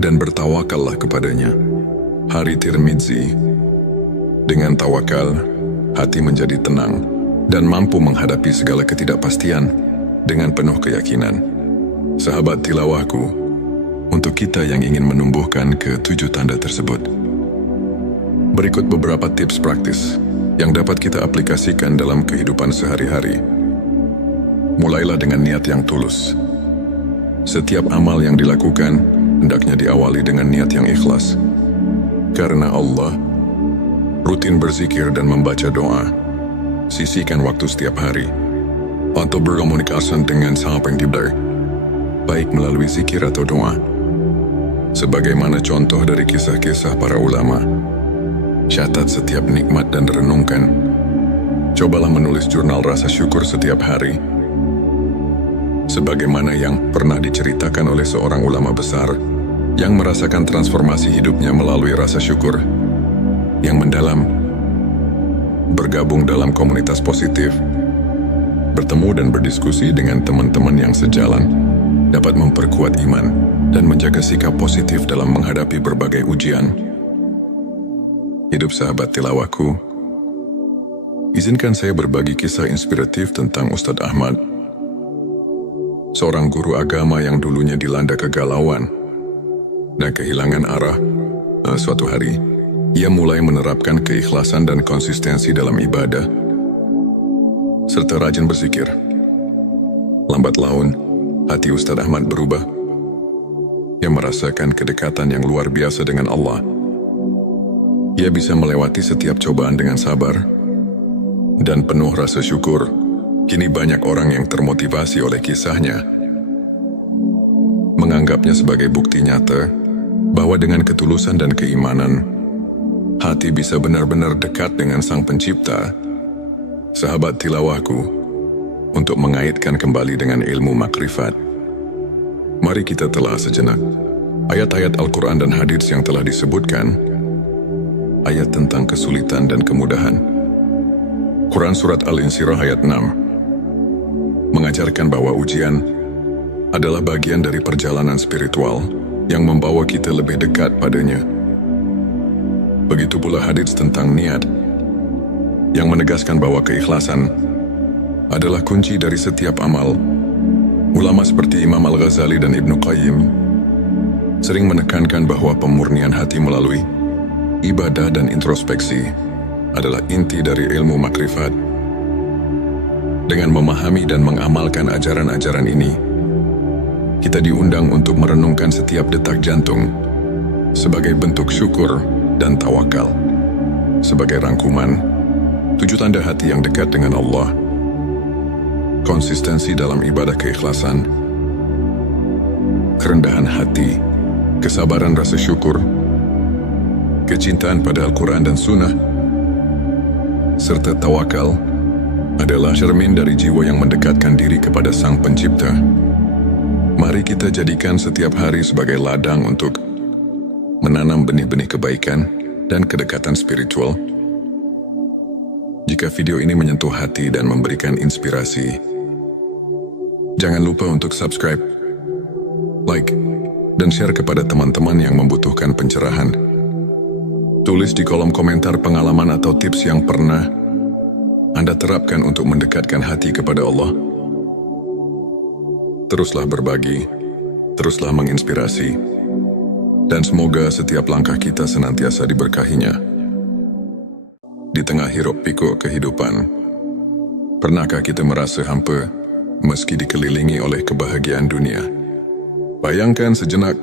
dan bertawakallah kepadanya. Hari Tirmidzi. Dengan tawakal, hati menjadi tenang dan mampu menghadapi segala ketidakpastian dengan penuh keyakinan. Sahabat tilawahku, untuk kita yang ingin menumbuhkan ke-7 tanda tersebut, berikut beberapa tips praktis yang dapat kita aplikasikan dalam kehidupan sehari-hari. Mulailah dengan niat yang tulus. Setiap amal yang dilakukan hendaknya diawali dengan niat yang ikhlas. Karena Allah, rutin berzikir dan membaca doa. Sisihkan waktu setiap hari untuk berkomunikasi dengan Sang Pencipta, baik melalui zikir atau doa. Sebagaimana contoh dari kisah-kisah para ulama, catat setiap nikmat dan renungkan. Cobalah menulis jurnal rasa syukur setiap hari. Sebagaimana yang pernah diceritakan oleh seorang ulama besar yang merasakan transformasi hidupnya melalui rasa syukur yang mendalam. Bergabung dalam komunitas positif, bertemu dan berdiskusi dengan teman-teman yang sejalan, dapat memperkuat iman dan menjaga sikap positif dalam menghadapi berbagai ujian. Hidup sahabat tilawahku, izinkan saya berbagi kisah inspiratif tentang Ustadz Ahmad, seorang guru agama yang dulunya dilanda kegalauan dan kehilangan arah. Suatu hari, ia mulai menerapkan keikhlasan dan konsistensi dalam ibadah, serta rajin berzikir. Lambat laun, hati Ustadz Ahmad berubah. Ia merasakan kedekatan yang luar biasa dengan Allah. Ia bisa melewati setiap cobaan dengan sabar dan penuh rasa syukur. Kini banyak orang yang termotivasi oleh kisahnya, menganggapnya sebagai bukti nyata bahwa dengan ketulusan dan keimanan, hati bisa benar-benar dekat dengan Sang Pencipta. Sahabat tilawahku, untuk mengaitkan kembali dengan ilmu makrifat, mari kita telah sejenak ayat-ayat Al-Quran dan hadits yang telah disebutkan, ayat tentang kesulitan dan kemudahan. Quran Surat Al-Insyirah ayat 6 mengajarkan bahwa ujian adalah bagian dari perjalanan spiritual yang membawa kita lebih dekat padanya. Begitu pula hadits tentang niat yang menegaskan bahwa keikhlasan adalah kunci dari setiap amal. Ulama seperti Imam Al-Ghazali dan Ibnu Qayyim sering menekankan bahwa pemurnian hati melalui ibadah dan introspeksi adalah inti dari ilmu makrifat. Dengan memahami dan mengamalkan ajaran-ajaran ini, kita diundang untuk merenungkan setiap detak jantung sebagai bentuk syukur dan tawakal. Sebagai rangkuman, 7 tanda hati yang dekat dengan Allah: konsistensi dalam ibadah keikhlasan, kerendahan hati, kesabaran rasa syukur, kecintaan pada Al-Quran dan Sunnah, serta tawakal adalah cermin dari jiwa yang mendekatkan diri kepada Sang Pencipta. Mari kita jadikan setiap hari sebagai ladang untuk menanam benih-benih kebaikan dan kedekatan spiritual. Jika video ini menyentuh hati dan memberikan inspirasi, jangan lupa untuk subscribe, like, dan share kepada teman-teman yang membutuhkan pencerahan. Tulis di kolom komentar pengalaman atau tips yang pernah Anda terapkan untuk mendekatkan hati kepada Allah. Teruslah berbagi, teruslah menginspirasi, dan semoga setiap langkah kita senantiasa diberkahinya. Di tengah hiruk pikuk kehidupan, pernahkah kita merasa hampa meski dikelilingi oleh kebahagiaan dunia? Bayangkan sejenak,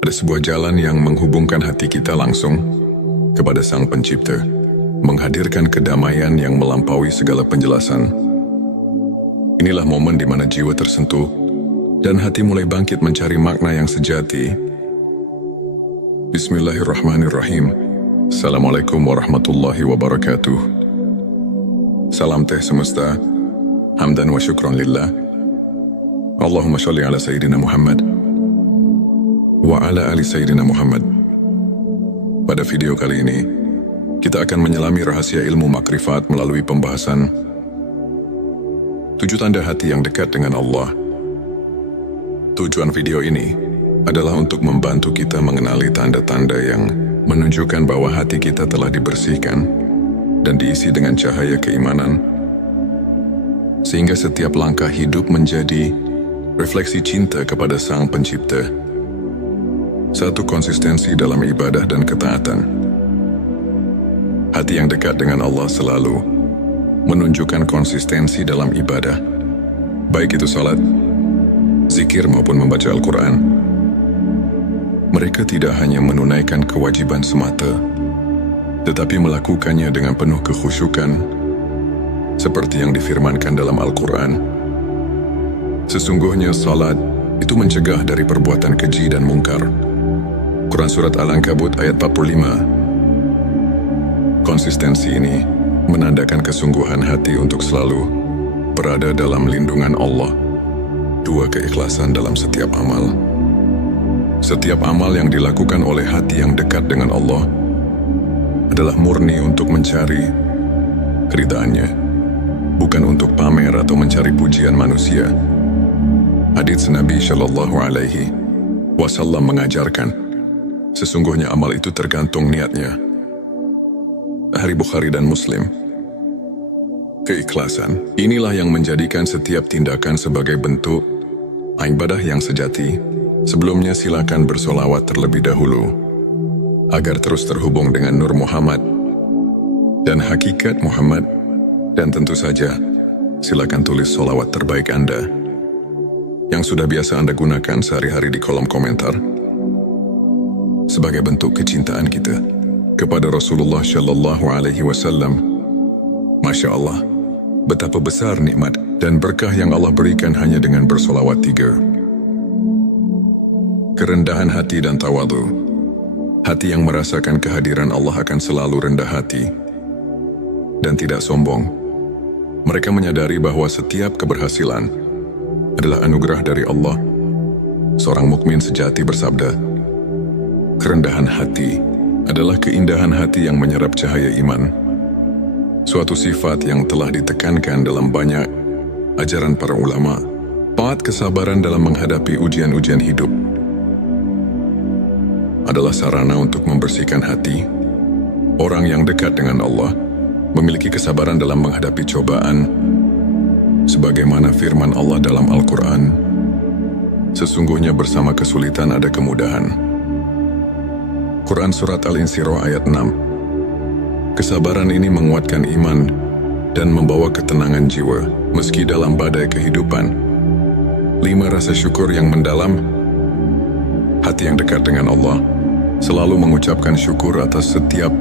ada sebuah jalan yang menghubungkan hati kita langsung kepada Sang Pencipta, menghadirkan kedamaian yang melampaui segala penjelasan. Inilah momen di mana jiwa tersentuh dan hati mulai bangkit mencari makna yang sejati. Bismillahirrahmanirrahim. Assalamualaikum warahmatullahi wabarakatuh. Salam teh semesta, hamdan wa syukron lillah. Allahumma sholli ala Sayyidina Muhammad wa ala ali Sayyidina Muhammad. Pada video kali ini, kita akan menyelami rahasia ilmu makrifat melalui pembahasan 7 tanda hati yang dekat dengan Allah. Tujuan video ini adalah untuk membantu kita mengenali tanda-tanda yang menunjukkan bahwa hati kita telah dibersihkan dan diisi dengan cahaya keimanan, sehingga setiap langkah hidup menjadi refleksi cinta kepada Sang Pencipta. 1. Konsistensi dalam ibadah dan ketaatan. Hati yang dekat dengan Allah selalu menunjukkan konsistensi dalam ibadah, baik itu salat, zikir maupun membaca Al-Quran. Mereka tidak hanya menunaikan kewajiban semata, tetapi melakukannya dengan penuh kekhusyukan, seperti yang difirmankan dalam Al-Quran. Sesungguhnya salat itu mencegah dari perbuatan keji dan mungkar. Quran Surat Al-Ankabut ayat 45. Konsistensi ini menandakan kesungguhan hati untuk selalu berada dalam lindungan Allah. 2. Keikhlasan dalam setiap amal. Setiap amal yang dilakukan oleh hati yang dekat dengan Allah adalah murni untuk mencari keridhaannya, bukan untuk pamer atau mencari pujian manusia. Hadits Nabi Shallallahu Alaihi Wasallam mengajarkan, sesungguhnya amal itu tergantung niatnya. Hari Bukhari dan Muslim. Keikhlasan inilah yang menjadikan setiap tindakan sebagai bentuk ibadah yang sejati. Sebelumnya silakan bersolawat terlebih dahulu. agar terus terhubung dengan Nur Muhammad dan hakikat Muhammad. Dan tentu saja, silakan tulis sholawat terbaik Anda yang sudah biasa Anda gunakan sehari-hari di kolom komentar sebagai bentuk kecintaan kita kepada Rasulullah Shallallahu Alaihi Wasallam. Masya Allah, betapa besar nikmat dan berkah yang Allah berikan hanya dengan bersolawat 3. Kerendahan hati dan tawadu. Hati yang merasakan kehadiran Allah akan selalu rendah hati dan tidak sombong. Mereka menyadari bahwa setiap keberhasilan adalah anugerah dari Allah. Seorang mukmin sejati bersabda, kerendahan hati adalah keindahan hati yang menyerap cahaya iman. Suatu sifat yang telah ditekankan dalam banyak ajaran para ulama. Taat kesabaran dalam menghadapi ujian-ujian hidup adalah sarana untuk membersihkan hati. Orang yang dekat dengan Allah memiliki kesabaran dalam menghadapi cobaan, sebagaimana firman Allah dalam Al-Quran, sesungguhnya bersama kesulitan ada kemudahan. Quran Surat Al-Insyirah ayat 6. Kesabaran ini menguatkan iman dan membawa ketenangan jiwa, meski dalam badai kehidupan. 5. Rasa syukur yang mendalam. Hati yang dekat dengan Allah selalu mengucapkan syukur atas setiap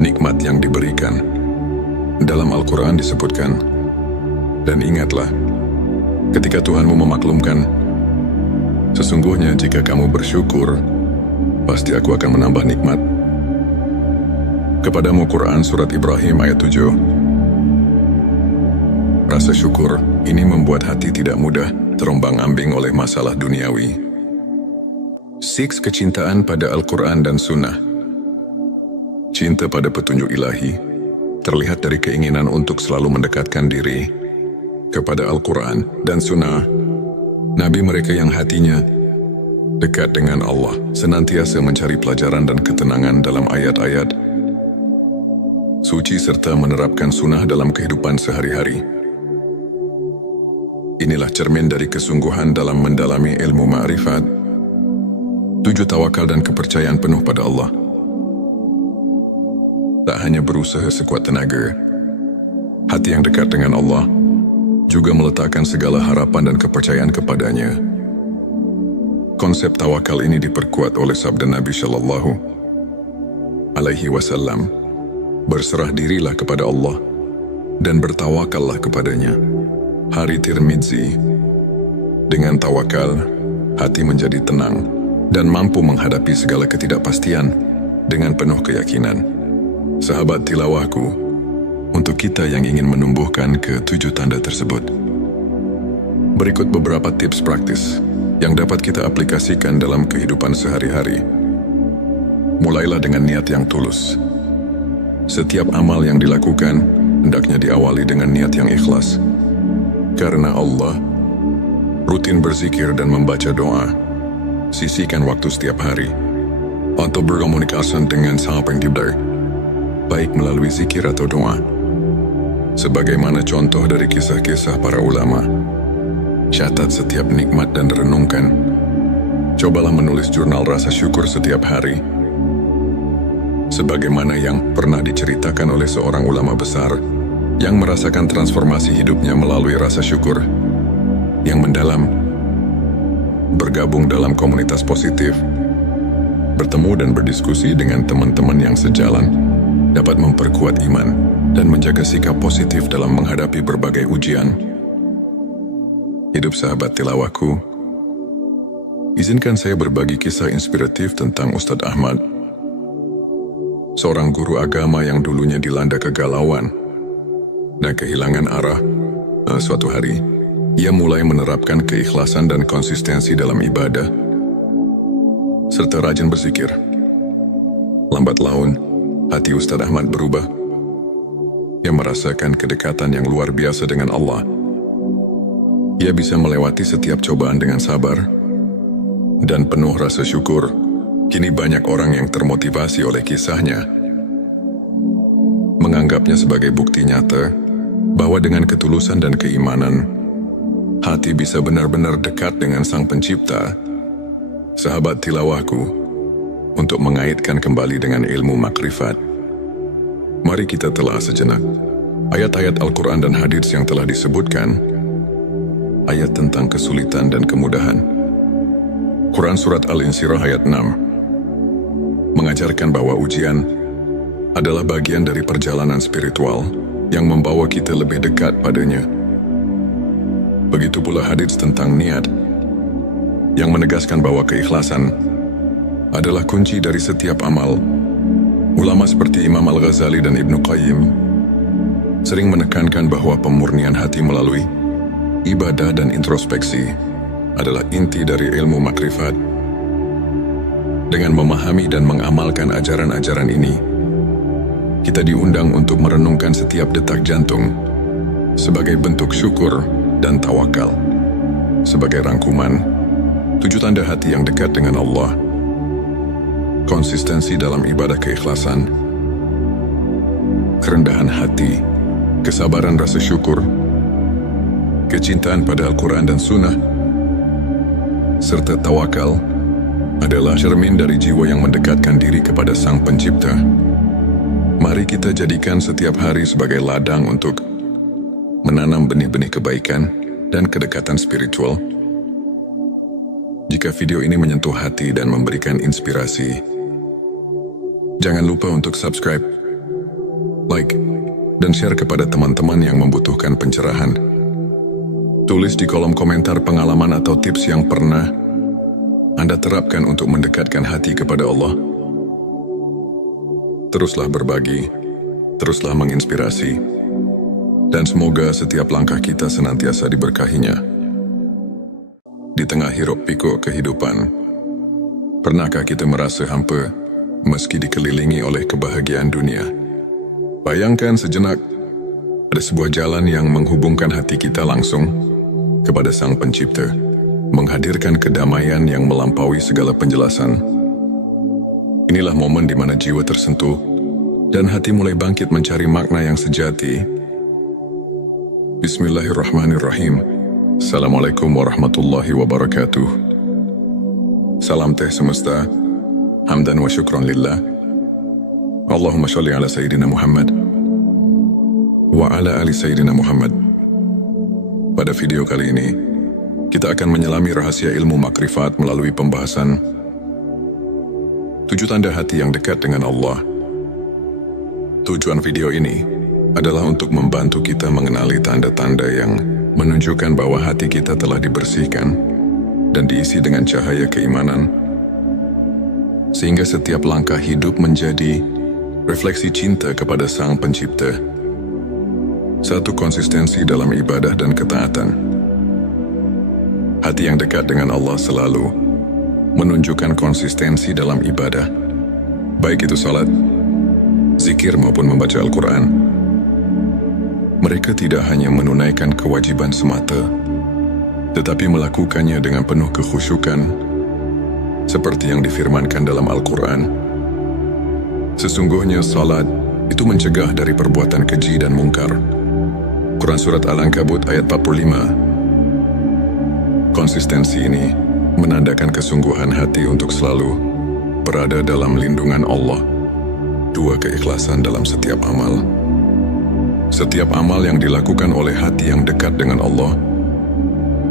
nikmat yang diberikan. Dalam Al-Quran disebutkan, dan ingatlah, ketika Tuhanmu memaklumkan, sesungguhnya jika kamu bersyukur, pasti aku akan menambah nikmat. Kepadamu Quran Surat Ibrahim ayat 7. Rasa syukur ini membuat hati tidak mudah terombang-ambing oleh masalah duniawi. 6. Kecintaan pada Al-Quran dan Sunnah. Cinta pada petunjuk ilahi terlihat dari keinginan untuk selalu mendekatkan diri kepada Al-Quran dan Sunnah. Nabi mereka yang hatinya dekat dengan Allah senantiasa mencari pelajaran dan ketenangan dalam ayat-ayat suci serta menerapkan sunnah dalam kehidupan sehari-hari. Inilah cermin dari kesungguhan dalam mendalami ilmu ma'rifat. 7. Tawakal dan kepercayaan penuh pada Allah. Tak hanya berusaha sekuat tenaga, hati yang dekat dengan Allah juga meletakkan segala harapan dan kepercayaan kepadanya. Konsep tawakal ini diperkuat oleh sabda Nabi Shallallahu Alaihi Wasallam, berserah dirilah kepada Allah dan bertawakallah kepadanya. Hari Tirmidzi. Dengan tawakal, hati menjadi tenang dan mampu menghadapi segala ketidakpastian dengan penuh keyakinan. Sahabat tilawahku, untuk kita yang ingin menumbuhkan ke-7 tanda tersebut, berikut beberapa tips praktis yang dapat kita aplikasikan dalam kehidupan sehari-hari. Mulailah dengan niat yang tulus. Setiap amal yang dilakukan hendaknya diawali dengan niat yang ikhlas. Karena Allah, rutin berzikir dan membaca doa. Sisihkan waktu setiap hari untuk berkomunikasi dengan Sang Pencipta, baik melalui zikir atau doa. Sebagaimana contoh dari kisah-kisah para ulama, catat setiap nikmat dan renungkan. Cobalah menulis jurnal rasa syukur setiap hari. Sebagaimana yang pernah diceritakan oleh seorang ulama besar yang merasakan transformasi hidupnya melalui rasa syukur yang mendalam. Bergabung dalam komunitas positif, bertemu dan berdiskusi dengan teman-teman yang sejalan, dapat memperkuat iman dan menjaga sikap positif dalam menghadapi berbagai ujian. Hidup sahabat tilawahku, izinkan saya berbagi kisah inspiratif tentang Ustadz Ahmad, seorang guru agama yang dulunya dilanda kegalauan dan kehilangan arah. Suatu hari, ia mulai menerapkan keikhlasan dan konsistensi dalam ibadah, serta rajin berzikir. Lambat laun, hati Ustadz Ahmad berubah. Ia merasakan kedekatan yang luar biasa dengan Allah. Ia bisa melewati setiap cobaan dengan sabar dan penuh rasa syukur. Kini banyak orang yang termotivasi oleh kisahnya, menganggapnya sebagai bukti nyata bahwa dengan ketulusan dan keimanan, hati bisa benar-benar dekat dengan Sang Pencipta. Sahabat tilawahku, untuk mengaitkan kembali dengan ilmu makrifat. Mari kita telah sejenak ayat-ayat Al-Quran dan hadits yang telah disebutkan, ayat tentang kesulitan dan kemudahan. Quran Surat Al-Insyirah ayat 6 mengajarkan bahwa ujian adalah bagian dari perjalanan spiritual yang membawa kita lebih dekat padanya. Begitu pula hadits tentang niat yang menegaskan bahwa keikhlasan adalah kunci dari setiap amal. Ulama seperti Imam Al-Ghazali dan Ibnu Qayyim sering menekankan bahwa pemurnian hati melalui ibadah dan introspeksi adalah inti dari ilmu makrifat. Dengan memahami dan mengamalkan ajaran-ajaran ini, kita diundang untuk merenungkan setiap detak jantung sebagai bentuk syukur dan tawakal. Sebagai rangkuman, 7 tanda hati yang dekat dengan Allah: konsistensi dalam ibadah keikhlasan, kerendahan hati, kesabaran rasa syukur, kecintaan pada Al-Quran dan Sunnah, serta tawakal adalah cermin dari jiwa yang mendekatkan diri kepada Sang Pencipta. Mari kita jadikan setiap hari sebagai ladang untuk menanam benih-benih kebaikan dan kedekatan spiritual. Jika video ini menyentuh hati dan memberikan inspirasi, jangan lupa untuk subscribe, like, dan share kepada teman-teman yang membutuhkan pencerahan. Tulis di kolom komentar pengalaman atau tips yang pernah Anda terapkan untuk mendekatkan hati kepada Allah. Teruslah berbagi, teruslah menginspirasi, dan semoga setiap langkah kita senantiasa diberkahinya. Di tengah hiruk pikuk kehidupan, pernahkah kita merasa hampa meski dikelilingi oleh kebahagiaan dunia? Bayangkan sejenak, ada sebuah jalan yang menghubungkan hati kita langsung kepada Sang Pencipta, menghadirkan kedamaian yang melampaui segala penjelasan. Inilah momen di mana jiwa tersentuh dan hati mulai bangkit mencari makna yang sejati. Bismillahirrahmanirrahim. Assalamualaikum warahmatullahi wabarakatuh. Salam teh semesta, hamdan wa syukran lillah. Allahumma sholli ala Sayyidina Muhammad wa ala ali Sayyidina Muhammad. Pada video kali ini, kita akan menyelami rahasia ilmu makrifat melalui pembahasan 7 tanda hati yang dekat dengan Allah. Tujuan video ini adalah untuk membantu kita mengenali tanda-tanda yang menunjukkan bahwa hati kita telah dibersihkan dan diisi dengan cahaya keimanan, sehingga setiap langkah hidup menjadi refleksi cinta kepada Sang Pencipta. 1. Konsistensi dalam ibadah dan ketaatan. Hati yang dekat dengan Allah selalu menunjukkan konsistensi dalam ibadah, baik itu salat, zikir maupun membaca Al-Quran. Mereka tidak hanya menunaikan kewajiban semata, tetapi melakukannya dengan penuh kekhusyukan, seperti yang difirmankan dalam Al-Quran. Sesungguhnya salat itu mencegah dari perbuatan keji dan mungkar. Quran Surat Al-Ankabut ayat 45. Konsistensi ini menandakan kesungguhan hati untuk selalu berada dalam lindungan Allah. 2. Keikhlasan dalam setiap amal. Setiap amal yang dilakukan oleh hati yang dekat dengan Allah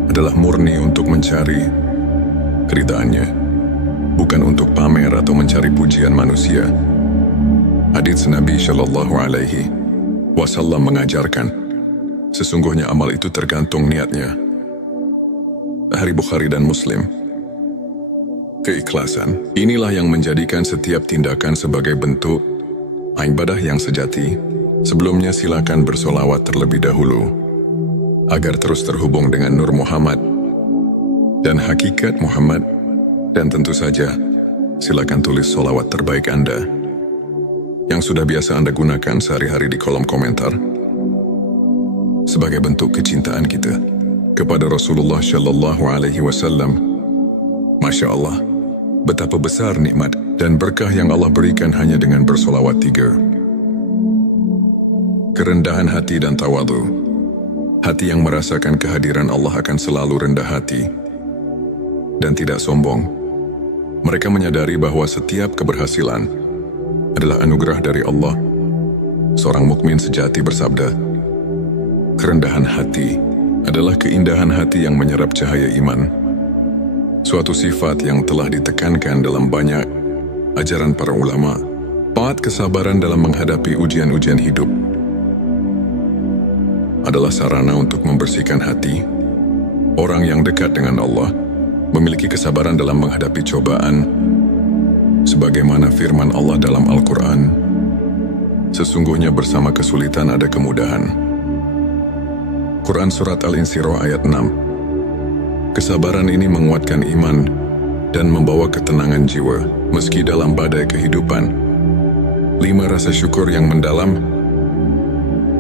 adalah murni untuk mencari keridhaannya, bukan untuk pamer atau mencari pujian manusia. Hadits Nabi Shallallahu Alaihi Wasallam mengajarkan, sesungguhnya amal itu tergantung niatnya. Hari Bukhari dan Muslim. Keikhlasan inilah yang menjadikan setiap tindakan sebagai bentuk ibadah yang sejati. Sebelumnya silakan bersolawat terlebih dahulu agar terus terhubung dengan Nur Muhammad dan hakikat Muhammad, dan tentu saja silakan tulis solawat terbaik Anda yang sudah biasa Anda gunakan sehari-hari di kolom komentar sebagai bentuk kecintaan kita kepada Rasulullah Shallallahu Alaihi Wasallam. Masya Allah, betapa besar nikmat dan berkah yang Allah berikan hanya dengan bersolawat 3. Kerendahan hati dan tawadhu. Hati yang merasakan kehadiran Allah akan selalu rendah hati dan tidak sombong. Mereka menyadari bahwa setiap keberhasilan adalah anugerah dari Allah. Seorang mukmin sejati bersabda, "Kerendahan hati adalah keindahan hati yang menyerap cahaya iman." Suatu sifat yang telah ditekankan dalam banyak ajaran para ulama. Paat kesabaran dalam menghadapi ujian-ujian hidup adalah sarana untuk membersihkan hati. Orang yang dekat dengan Allah memiliki kesabaran dalam menghadapi cobaan, sebagaimana firman Allah dalam Al-Quran, "Sesungguhnya bersama kesulitan ada kemudahan." Quran Surat Al-Insyirah ayat 6. Kesabaran ini menguatkan iman dan membawa ketenangan jiwa meski dalam badai kehidupan. 5. Rasa syukur yang mendalam.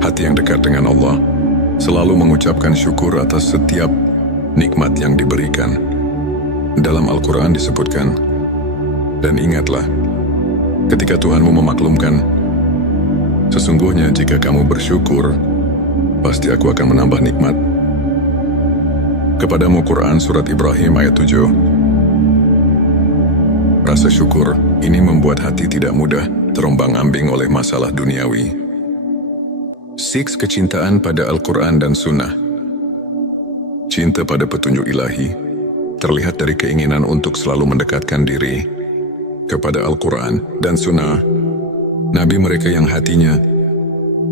Hati yang dekat dengan Allah selalu mengucapkan syukur atas setiap nikmat yang diberikan. Dalam Al-Quran disebutkan, "Dan ingatlah, ketika Tuhanmu memaklumkan, sesungguhnya jika kamu bersyukur, pasti aku akan menambah nikmat kepadamu." Quran Surat Ibrahim ayat 7. Rasa syukur ini membuat hati tidak mudah terombang-ambing oleh masalah duniawi. 6. Kecintaan pada Al-Quran dan Sunnah. Cinta pada petunjuk ilahi terlihat dari keinginan untuk selalu mendekatkan diri kepada Al-Quran dan Sunnah. Nabi mereka yang hatinya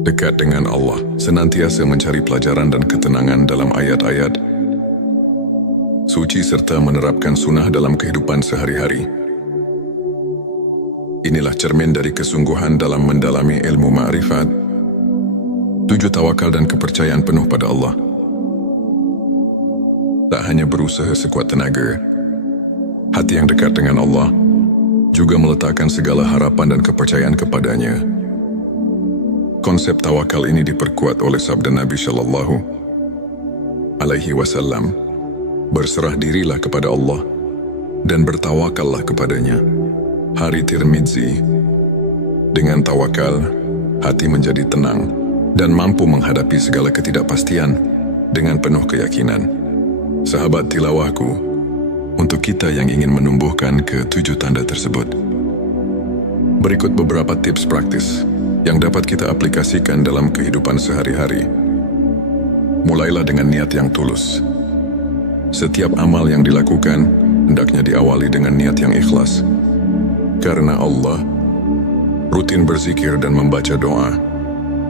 dekat dengan Allah senantiasa mencari pelajaran dan ketenangan dalam ayat-ayat suci serta menerapkan sunnah dalam kehidupan sehari-hari. Inilah cermin dari kesungguhan dalam mendalami ilmu ma'rifat. 7. Tawakal dan kepercayaan penuh pada Allah. Tak hanya berusaha sekuat tenaga, hati yang dekat dengan Allah juga meletakkan segala harapan dan kepercayaan kepadanya. Konsep tawakal ini diperkuat oleh sabda Nabi Shallallahu Alaihi Wasallam, "Berserah dirilah kepada Allah dan bertawakallah kepadanya." Hari Tirmidzi. Dengan tawakal, hati menjadi tenang dan mampu menghadapi segala ketidakpastian dengan penuh keyakinan. Sahabat tilawahku, untuk kita yang ingin menumbuhkan ke-7 tanda tersebut, berikut beberapa tips praktis yang dapat kita aplikasikan dalam kehidupan sehari-hari. Mulailah dengan niat yang tulus. Setiap amal yang dilakukan hendaknya diawali dengan niat yang ikhlas. Karena Allah, rutin berzikir dan membaca doa.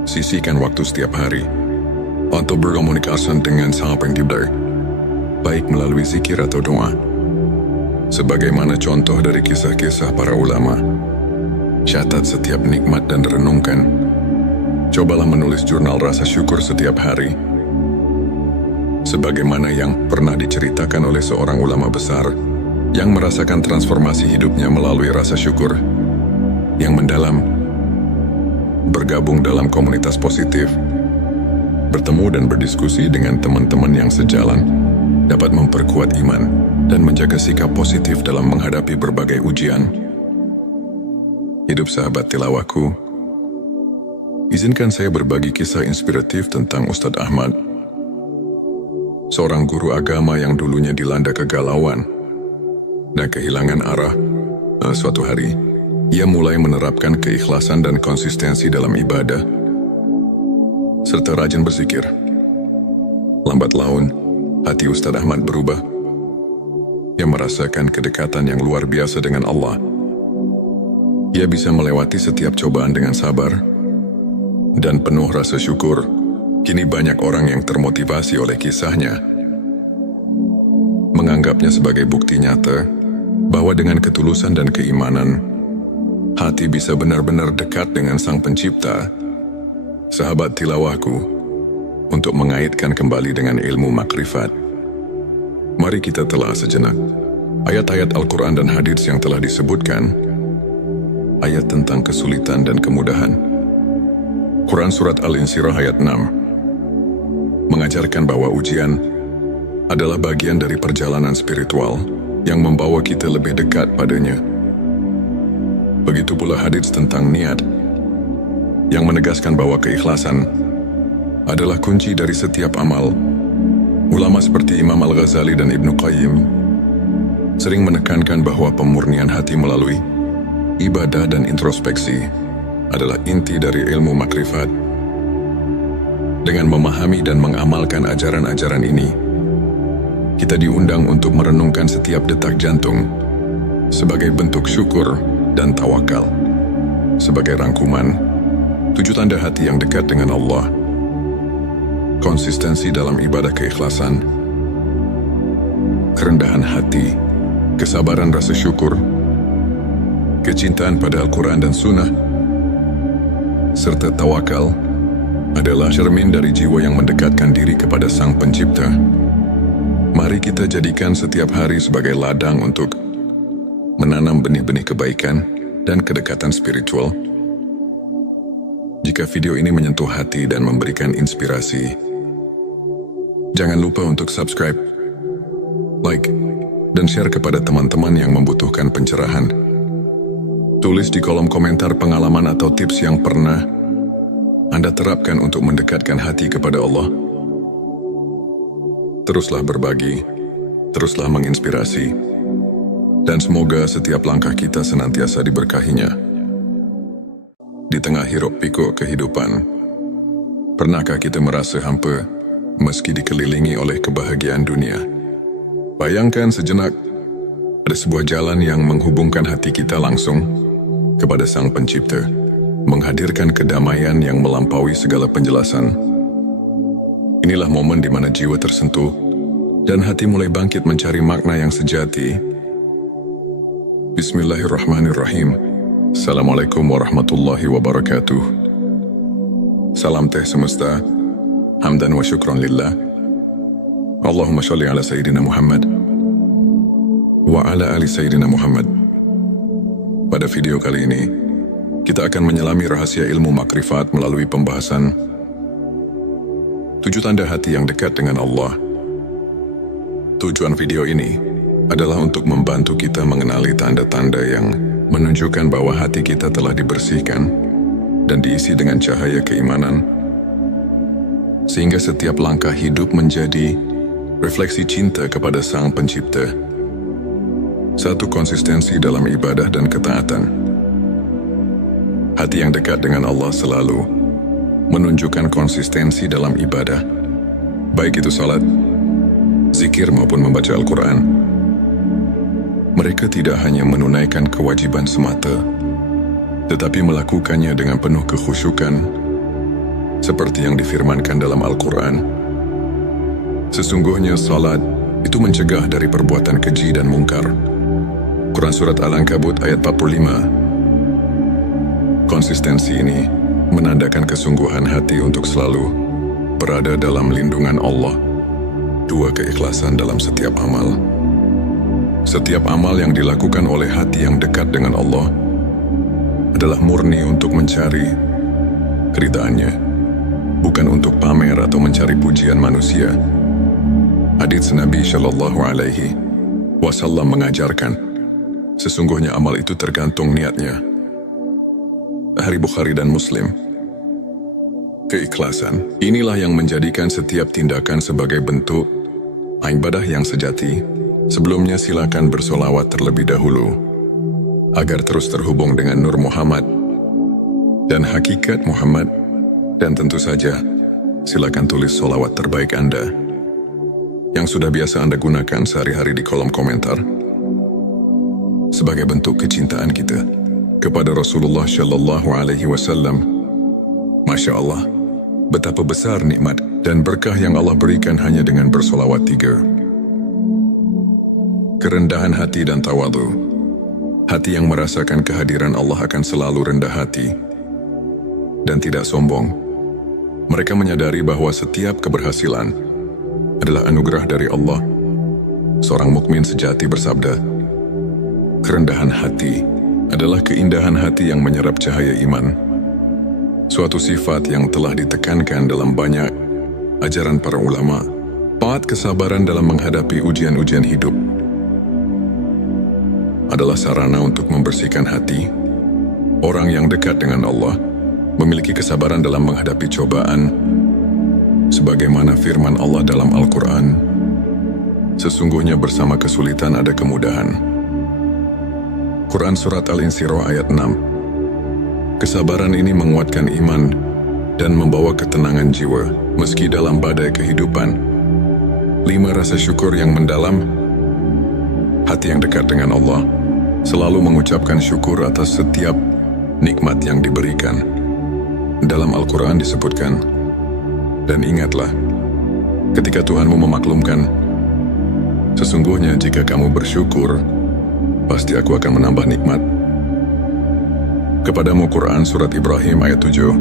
Sisihkan waktu setiap hari untuk berkomunikasi dengan Sang Pencipta, baik melalui zikir atau doa. Sebagaimana contoh dari kisah-kisah para ulama, catat setiap nikmat dan renungkan. Cobalah menulis jurnal rasa syukur setiap hari. Sebagaimana yang pernah diceritakan oleh seorang ulama besar yang merasakan transformasi hidupnya melalui rasa syukur yang mendalam. Bergabung dalam komunitas positif, bertemu dan berdiskusi dengan teman-teman yang sejalan dapat memperkuat iman dan menjaga sikap positif dalam menghadapi berbagai ujian. Hidup sahabat tilawahku, izinkan saya berbagi kisah inspiratif tentang Ustadz Ahmad, seorang guru agama yang dulunya dilanda kegalauan dan kehilangan arah. Suatu hari, ia mulai menerapkan keikhlasan dan konsistensi dalam ibadah, serta rajin berzikir. Lambat laun, hati Ustadz Ahmad berubah. Ia merasakan kedekatan yang luar biasa dengan Allah. Ia bisa melewati setiap cobaan dengan sabar dan penuh rasa syukur. Kini banyak orang yang termotivasi oleh kisahnya, menganggapnya sebagai bukti nyata bahwa dengan ketulusan dan keimanan, hati bisa benar-benar dekat dengan Sang Pencipta. Sahabat tilawahku, untuk mengaitkan kembali dengan ilmu makrifat, mari kita telah sejenak ayat-ayat Al-Quran dan hadits yang telah disebutkan. Ayat tentang kesulitan dan kemudahan. Quran Surat Al-Insyirah ayat 6 mengajarkan bahwa ujian adalah bagian dari perjalanan spiritual yang membawa kita lebih dekat padanya. Begitu pula hadits tentang niat yang menegaskan bahwa keikhlasan adalah kunci dari setiap amal. Ulama seperti Imam Al-Ghazali dan Ibnu Qayyim sering menekankan bahwa pemurnian hati melalui ibadah dan introspeksi adalah inti dari ilmu makrifat. Dengan memahami dan mengamalkan ajaran-ajaran ini, kita diundang untuk merenungkan setiap detak jantung sebagai bentuk syukur dan tawakal. Sebagai rangkuman, 7 tanda hati yang dekat dengan Allah: konsistensi dalam ibadah keikhlasan, kerendahan hati, kesabaran rasa syukur, kecintaan pada Al-Quran dan Sunnah, serta tawakal adalah cermin dari jiwa yang mendekatkan diri kepada Sang Pencipta. Mari kita jadikan setiap hari sebagai ladang untuk menanam benih-benih kebaikan dan kedekatan spiritual. Jika video ini menyentuh hati dan memberikan inspirasi, jangan lupa untuk subscribe, like, dan share kepada teman-teman yang membutuhkan pencerahan. Tulis di kolom komentar pengalaman atau tips yang pernah Anda terapkan untuk mendekatkan hati kepada Allah. Teruslah berbagi, teruslah menginspirasi, dan semoga setiap langkah kita senantiasa diberkahinya. Di tengah hiruk-pikuk kehidupan, pernahkah kita merasa hampa meski dikelilingi oleh kebahagiaan dunia? Bayangkan sejenak, ada sebuah jalan yang menghubungkan hati kita langsung kepada Sang Pencipta, menghadirkan kedamaian yang melampaui segala penjelasan. Inilah momen di mana jiwa tersentuh dan hati mulai bangkit mencari makna yang sejati. Bismillahirrahmanirrahim. Assalamualaikum warahmatullahi wabarakatuh. Salam teh semesta, hamdan wa syukran lillah. Allahumma sholli ala Sayyidina Muhammad wa ala ali Sayyidina Muhammad. Pada video kali ini, kita akan menyelami rahasia ilmu makrifat melalui pembahasan 7 tanda hati yang dekat dengan Allah. Tujuan video ini adalah untuk membantu kita mengenali tanda-tanda yang menunjukkan bahwa hati kita telah dibersihkan dan diisi dengan cahaya keimanan, sehingga setiap langkah hidup menjadi refleksi cinta kepada Sang Pencipta. 1. Konsistensi dalam ibadah dan ketaatan. Hati yang dekat dengan Allah selalu menunjukkan konsistensi dalam ibadah, baik itu salat, zikir maupun membaca Al-Quran. Mereka tidak hanya menunaikan kewajiban semata, tetapi melakukannya dengan penuh kekhusyukan, seperti yang difirmankan dalam Al-Quran. Sesungguhnya salat itu mencegah dari perbuatan keji dan mungkar. Quran Surat Al-Ankabut ayat 45. Konsistensi ini menandakan kesungguhan hati untuk selalu berada dalam lindungan Allah. 2. Keikhlasan dalam setiap amal. Setiap amal yang dilakukan oleh hati yang dekat dengan Allah adalah murni untuk mencari keridhaannya, bukan untuk pamer atau mencari pujian manusia. Hadits Nabi Shallallahu Alaihi Wasallam mengajarkan, sesungguhnya amal itu tergantung niatnya. Hari Bukhari dan Muslim. Keikhlasan inilah yang menjadikan setiap tindakan sebagai bentuk ibadah yang sejati. Sebelumnya silakan bersolawat terlebih dahulu agar terus terhubung dengan Nur Muhammad dan hakikat Muhammad, dan tentu saja silakan tulis solawat terbaik Anda yang sudah biasa Anda gunakan sehari-hari di kolom komentar sebagai bentuk kecintaan kita kepada Rasulullah Shallallahu Alaihi Wasallam. Masya Allah, betapa besar nikmat dan berkah yang Allah berikan hanya dengan bersolawat 3. Kerendahan hati dan tawadu. Hati yang merasakan kehadiran Allah akan selalu rendah hati dan tidak sombong. Mereka menyadari bahwa setiap keberhasilan adalah anugerah dari Allah. Seorang mukmin sejati bersabda, kerendahan hati adalah keindahan hati yang menyerap cahaya iman. Suatu sifat yang telah ditekankan dalam banyak ajaran para ulama. 4. Kesabaran dalam menghadapi ujian-ujian hidup adalah sarana untuk membersihkan hati. Orang yang dekat dengan Allah memiliki kesabaran dalam menghadapi cobaan, sebagaimana firman Allah dalam Al-Quran. Sesungguhnya bersama kesulitan ada kemudahan. Quran Surat Al-Insyirah ayat 6. Kesabaran ini menguatkan iman dan membawa ketenangan jiwa, meski dalam badai kehidupan. 5. Rasa syukur yang mendalam. Hati yang dekat dengan Allah selalu mengucapkan syukur atas setiap nikmat yang diberikan. Dalam Al-Quran disebutkan, dan ingatlah, ketika Tuhanmu memaklumkan, sesungguhnya jika kamu bersyukur, pasti aku akan menambah nikmat. Kepadamu Quran Surat Ibrahim ayat 7.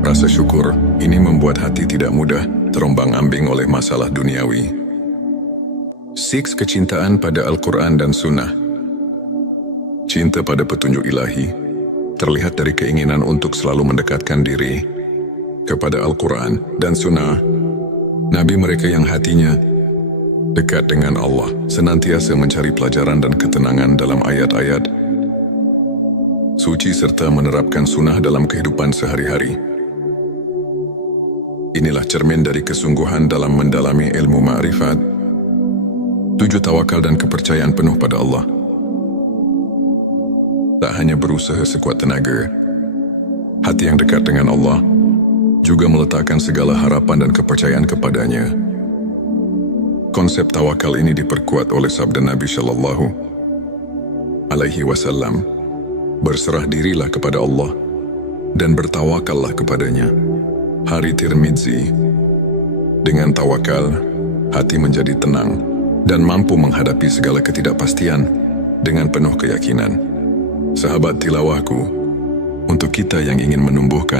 Rasa syukur ini membuat hati tidak mudah terombang-ambing oleh masalah duniawi. 6. Kecintaan pada Al-Quran dan Sunnah. Cinta pada petunjuk ilahi terlihat dari keinginan untuk selalu mendekatkan diri kepada Al-Quran dan Sunnah. Nabi mereka yang hatinya dekat dengan Allah senantiasa mencari pelajaran dan ketenangan dalam ayat-ayat suci serta menerapkan sunnah dalam kehidupan sehari-hari. Inilah cermin dari kesungguhan dalam mendalami ilmu ma'rifat. 7. Tawakal dan kepercayaan penuh pada Allah. Tak hanya berusaha sekuat tenaga, hati yang dekat dengan Allah juga meletakkan segala harapan dan kepercayaan kepadanya. Konsep tawakal ini diperkuat oleh sabda Nabi Shallallahu Alaihi Wasallam, berserah dirilah kepada Allah dan bertawakallah kepadanya. Hari Tirmidzi. Dengan tawakal, hati menjadi tenang dan mampu menghadapi segala ketidakpastian dengan penuh keyakinan. Sahabat tilawahku, untuk kita yang ingin menumbuhkan